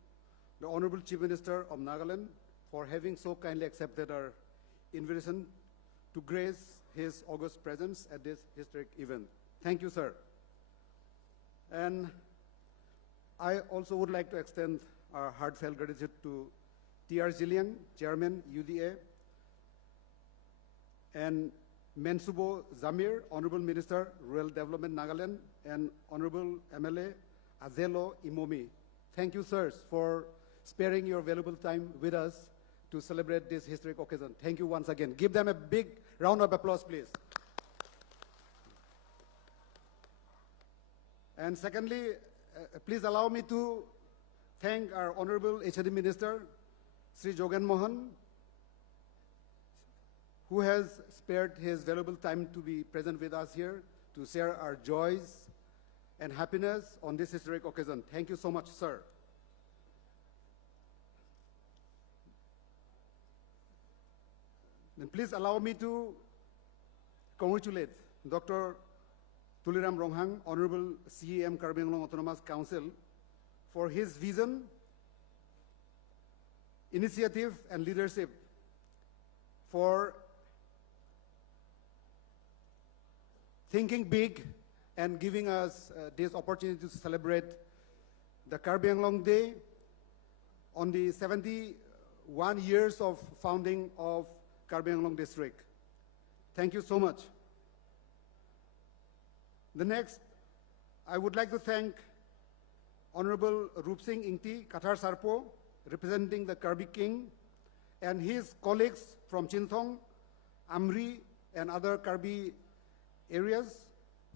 the Honorable Chief Minister of Nagaland, for having so kindly accepted our invitation to grace his august presence at this historic event. Thank you, sir. And I also would like to extend our heartfelt gratitude to T.R. Ziliang, Chairman, UDA, and Mensubo Zamir, Honorable Minister, Rural Development, Nagaland, and Honorable MLA Azelo Imomi. Thank you, sirs, for sparing your valuable time with us to celebrate this historic occasion. Thank you once again. Give them a big round of applause, please. And secondly, please allow me to thank our Honorable HOD Minister, Sri Jogen Mohan, who has spared his valuable time to be present with us here to share our joys and happiness on this historic occasion. Thank you so much, sir. Then please allow me to congratulate Dr. Tuliram Ronghang, Honorable CEM Karbi Anglong Autonomous Council, for his vision, initiative, and leadership for thinking big and giving us this opportunity to celebrate the Karbi Anglong Day on the 71 years of founding of Karbi Anglong District. Thank you so much. The next, I would like to thank Honorable Rup Singh Ingti Kathar Sarpo, representing the Karbi King, and his colleagues from Chinthong, Amri, and other Karbi areas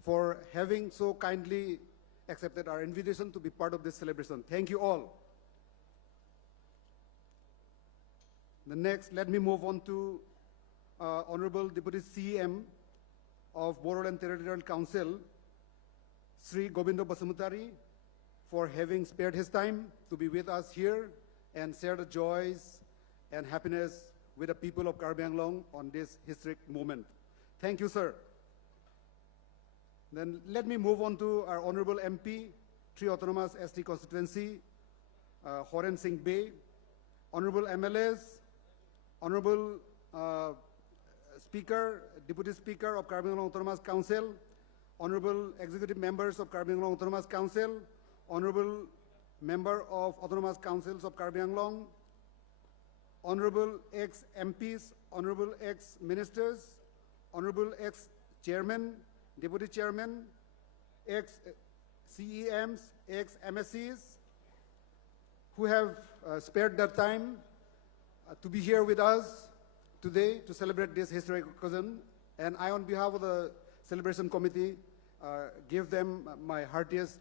for having so kindly accepted our invitation to be part of this celebration. Thank you all. The next, let me move on to Honorable Deputy CEM of Bodoland Territorial Council, Sri Gobindo Basumutari, for having spared his time to be with us here and share the joys and happiness with the people of Karbi Anglong on this historic moment. Thank you, sir. Then let me move on to our Honorable MP, Tri Autonomous ST Constituency, Horen Singh Bey, Honorable MLAs, Honorable Speaker, Deputy Speaker of Karbi Anglong Autonomous Council, Honorable Executive Members of Karbi Anglong Autonomous Council, Honorable Member of Autonomous Councils of Karbi Anglong, Honorable ex-MPs, Honorable ex-Ministers, Honorable ex-Chairman, Deputy Chairman, ex-CEMs, ex-MSCs, who have spared their time to be here with us today to celebrate this historic occasion. And I, on behalf of the Celebration Committee, give them my heartiest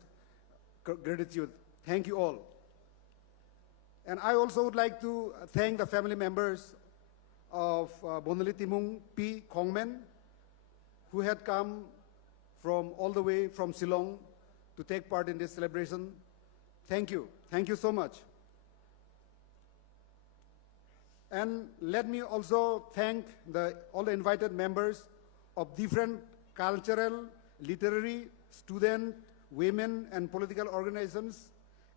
gratitude. Thank you all. And I also would like to thank the family members of Bonali Timung P. Kongmen, who had come from all the way from Shillong to take part in this celebration. Thank you. Thank you so much. And let me also thank all the invited members of different cultural, literary, student, women, and political organizations,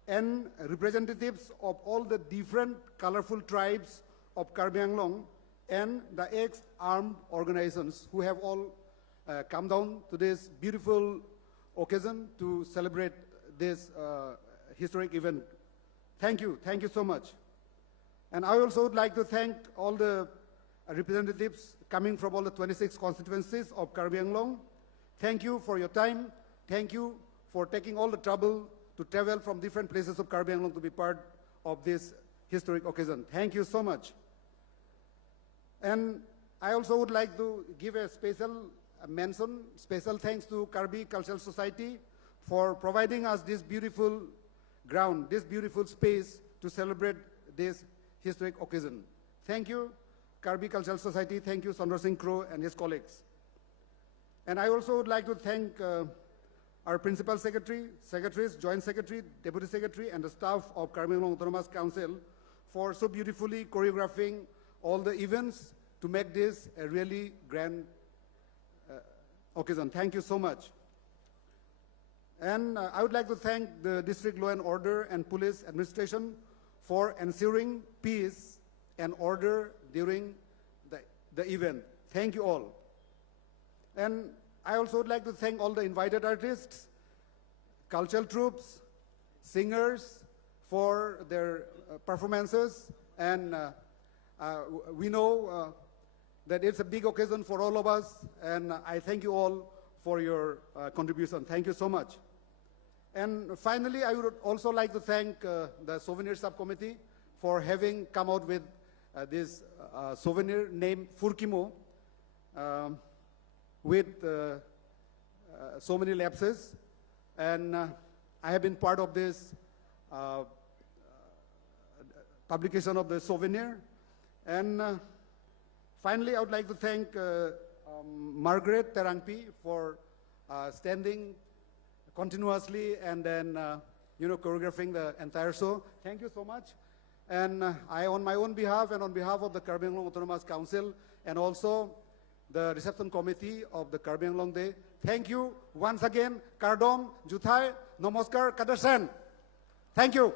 and representatives of all the different colorful tribes of Karbi Anglong and the ex-armed organizations who have all come down to this beautiful occasion to celebrate this historic event. Thank you so much. And I also would like to thank all the representatives coming from all the 26 constituencies of Karbi Anglong. Thank you for your time. Thank you for taking all the trouble to travel from different places of Karbi Anglong to be part of this historic occasion. Thank you so much. And I also would like to give a special mention, special thanks to Karbi Cultural Society for providing us this beautiful ground, this beautiful space to celebrate this historic occasion. Thank you, Karbi Cultural Society. Thank you, Sondra Singh Crow and his colleagues. And I also would like to thank our Principal Secretary, Secretaries, Joint Secretary, Deputy Secretary, and the staff of Karbi Anglong Autonomous Council for so beautifully choreographing all the events to make this a really grand occasion. Thank you so much. And I would like to thank the District Law and Order and Police Administration for ensuring peace and order during the event. Thank you all. And I also would like to thank all the invited artists, cultural troops, singers for their performances. And we know that it's a big occasion for all of us. And I thank you all for your contribution. Thank you so much. And finally, I would also like to thank the Souvenir Subcommittee for having come out with this souvenir named Furkimo with so many lapses. And I have been part of this publication of the souvenir. And finally, I would like to thank Margaret Terangpi for standing continuously and then, choreographing the entire show. Thank you so much. And I, on my own behalf and on behalf of the Karbi Anglong Autonomous Council and also the reception committee of the Karbi Anglong Day, thank you once again. Kardom, Juthai, Namaskar, Kadarsan. Thank you.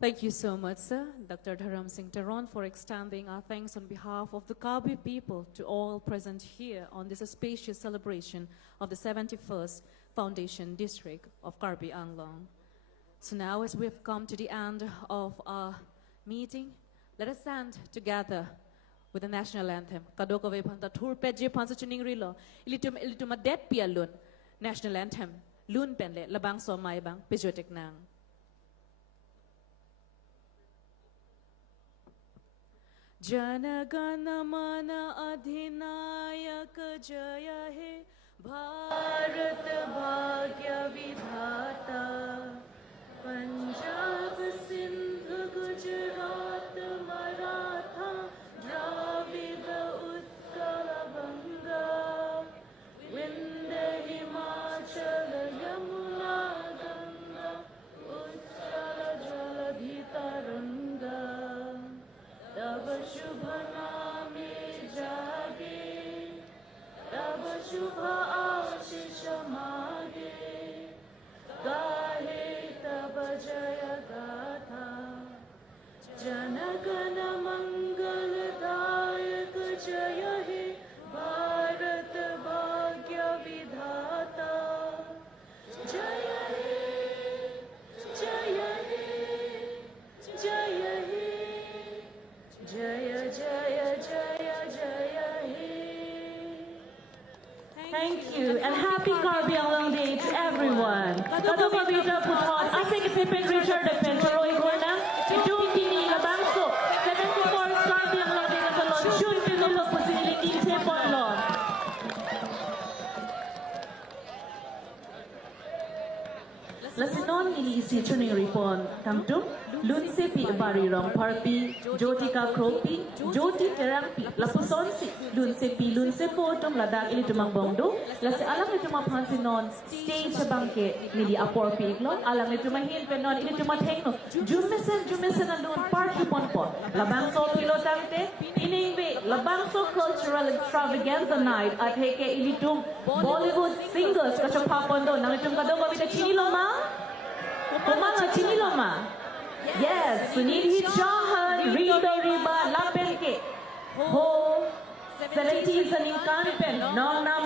Thank you so much, sir, Dr. Dharam Singh Taron, for extending our thanks on behalf of the Karbi people to all present here on this auspicious celebration of the 71st Foundation District of Karbi Anglong. So now, as we've come to the end of our meeting, let us stand together with the national anthem. Kadokove panta thur peje pansa chuning rilo ilituma det pialun national anthem lun penle labang so mai bang pejotek nang. Janagana mana adhinayak jaya he Bharat bhagya vidhata Punjab Sindh Gujarat Maratha Dravida Utkala Banga Vindhya Himachal Yamuna Ganga Utkala Jaladhi Taranga Tava Shubha Name Jage Tava Shubha Ashisha Mage Gahe Tava Jaya Gatha Janagana Mangal Dayak Jaya He Bharat Bhagya Vidhata Jaya He Jaya He Jaya He Jaya Jaya Jaya Jaya He. Thank you, and happy Karbi Anglong Day to everyone. Kadong Kabita Putot, Asik Tipin Richard de Penchoroy Gornang, Idung Kini Labangso, 74 Karbi Anglong Day Natalon, Shun Pinulog Posibility Tepon Long. Lasinon nilisi chuning ripon tamtum lunse pi bari rong parpi jotika kropi joti terangpi lapusonsi lunse potom ladak ili tumang bongdo lasi alam itu mapansinon stage bangke nili aporpi iglo alam itu mahin penon ili tumatengno jumesen alun party ponpon labang so pilotante iningbe labang so cultural extravaganza night at heke ili tum Bollywood singers kachopapondo nang itum kadong mabita chiniloma Kumanga chiniloma. Yes, Sunidhi Chauhan, Rito Riba, Lapenke. Ho, Seleti Saning Kanpen, Nong Nam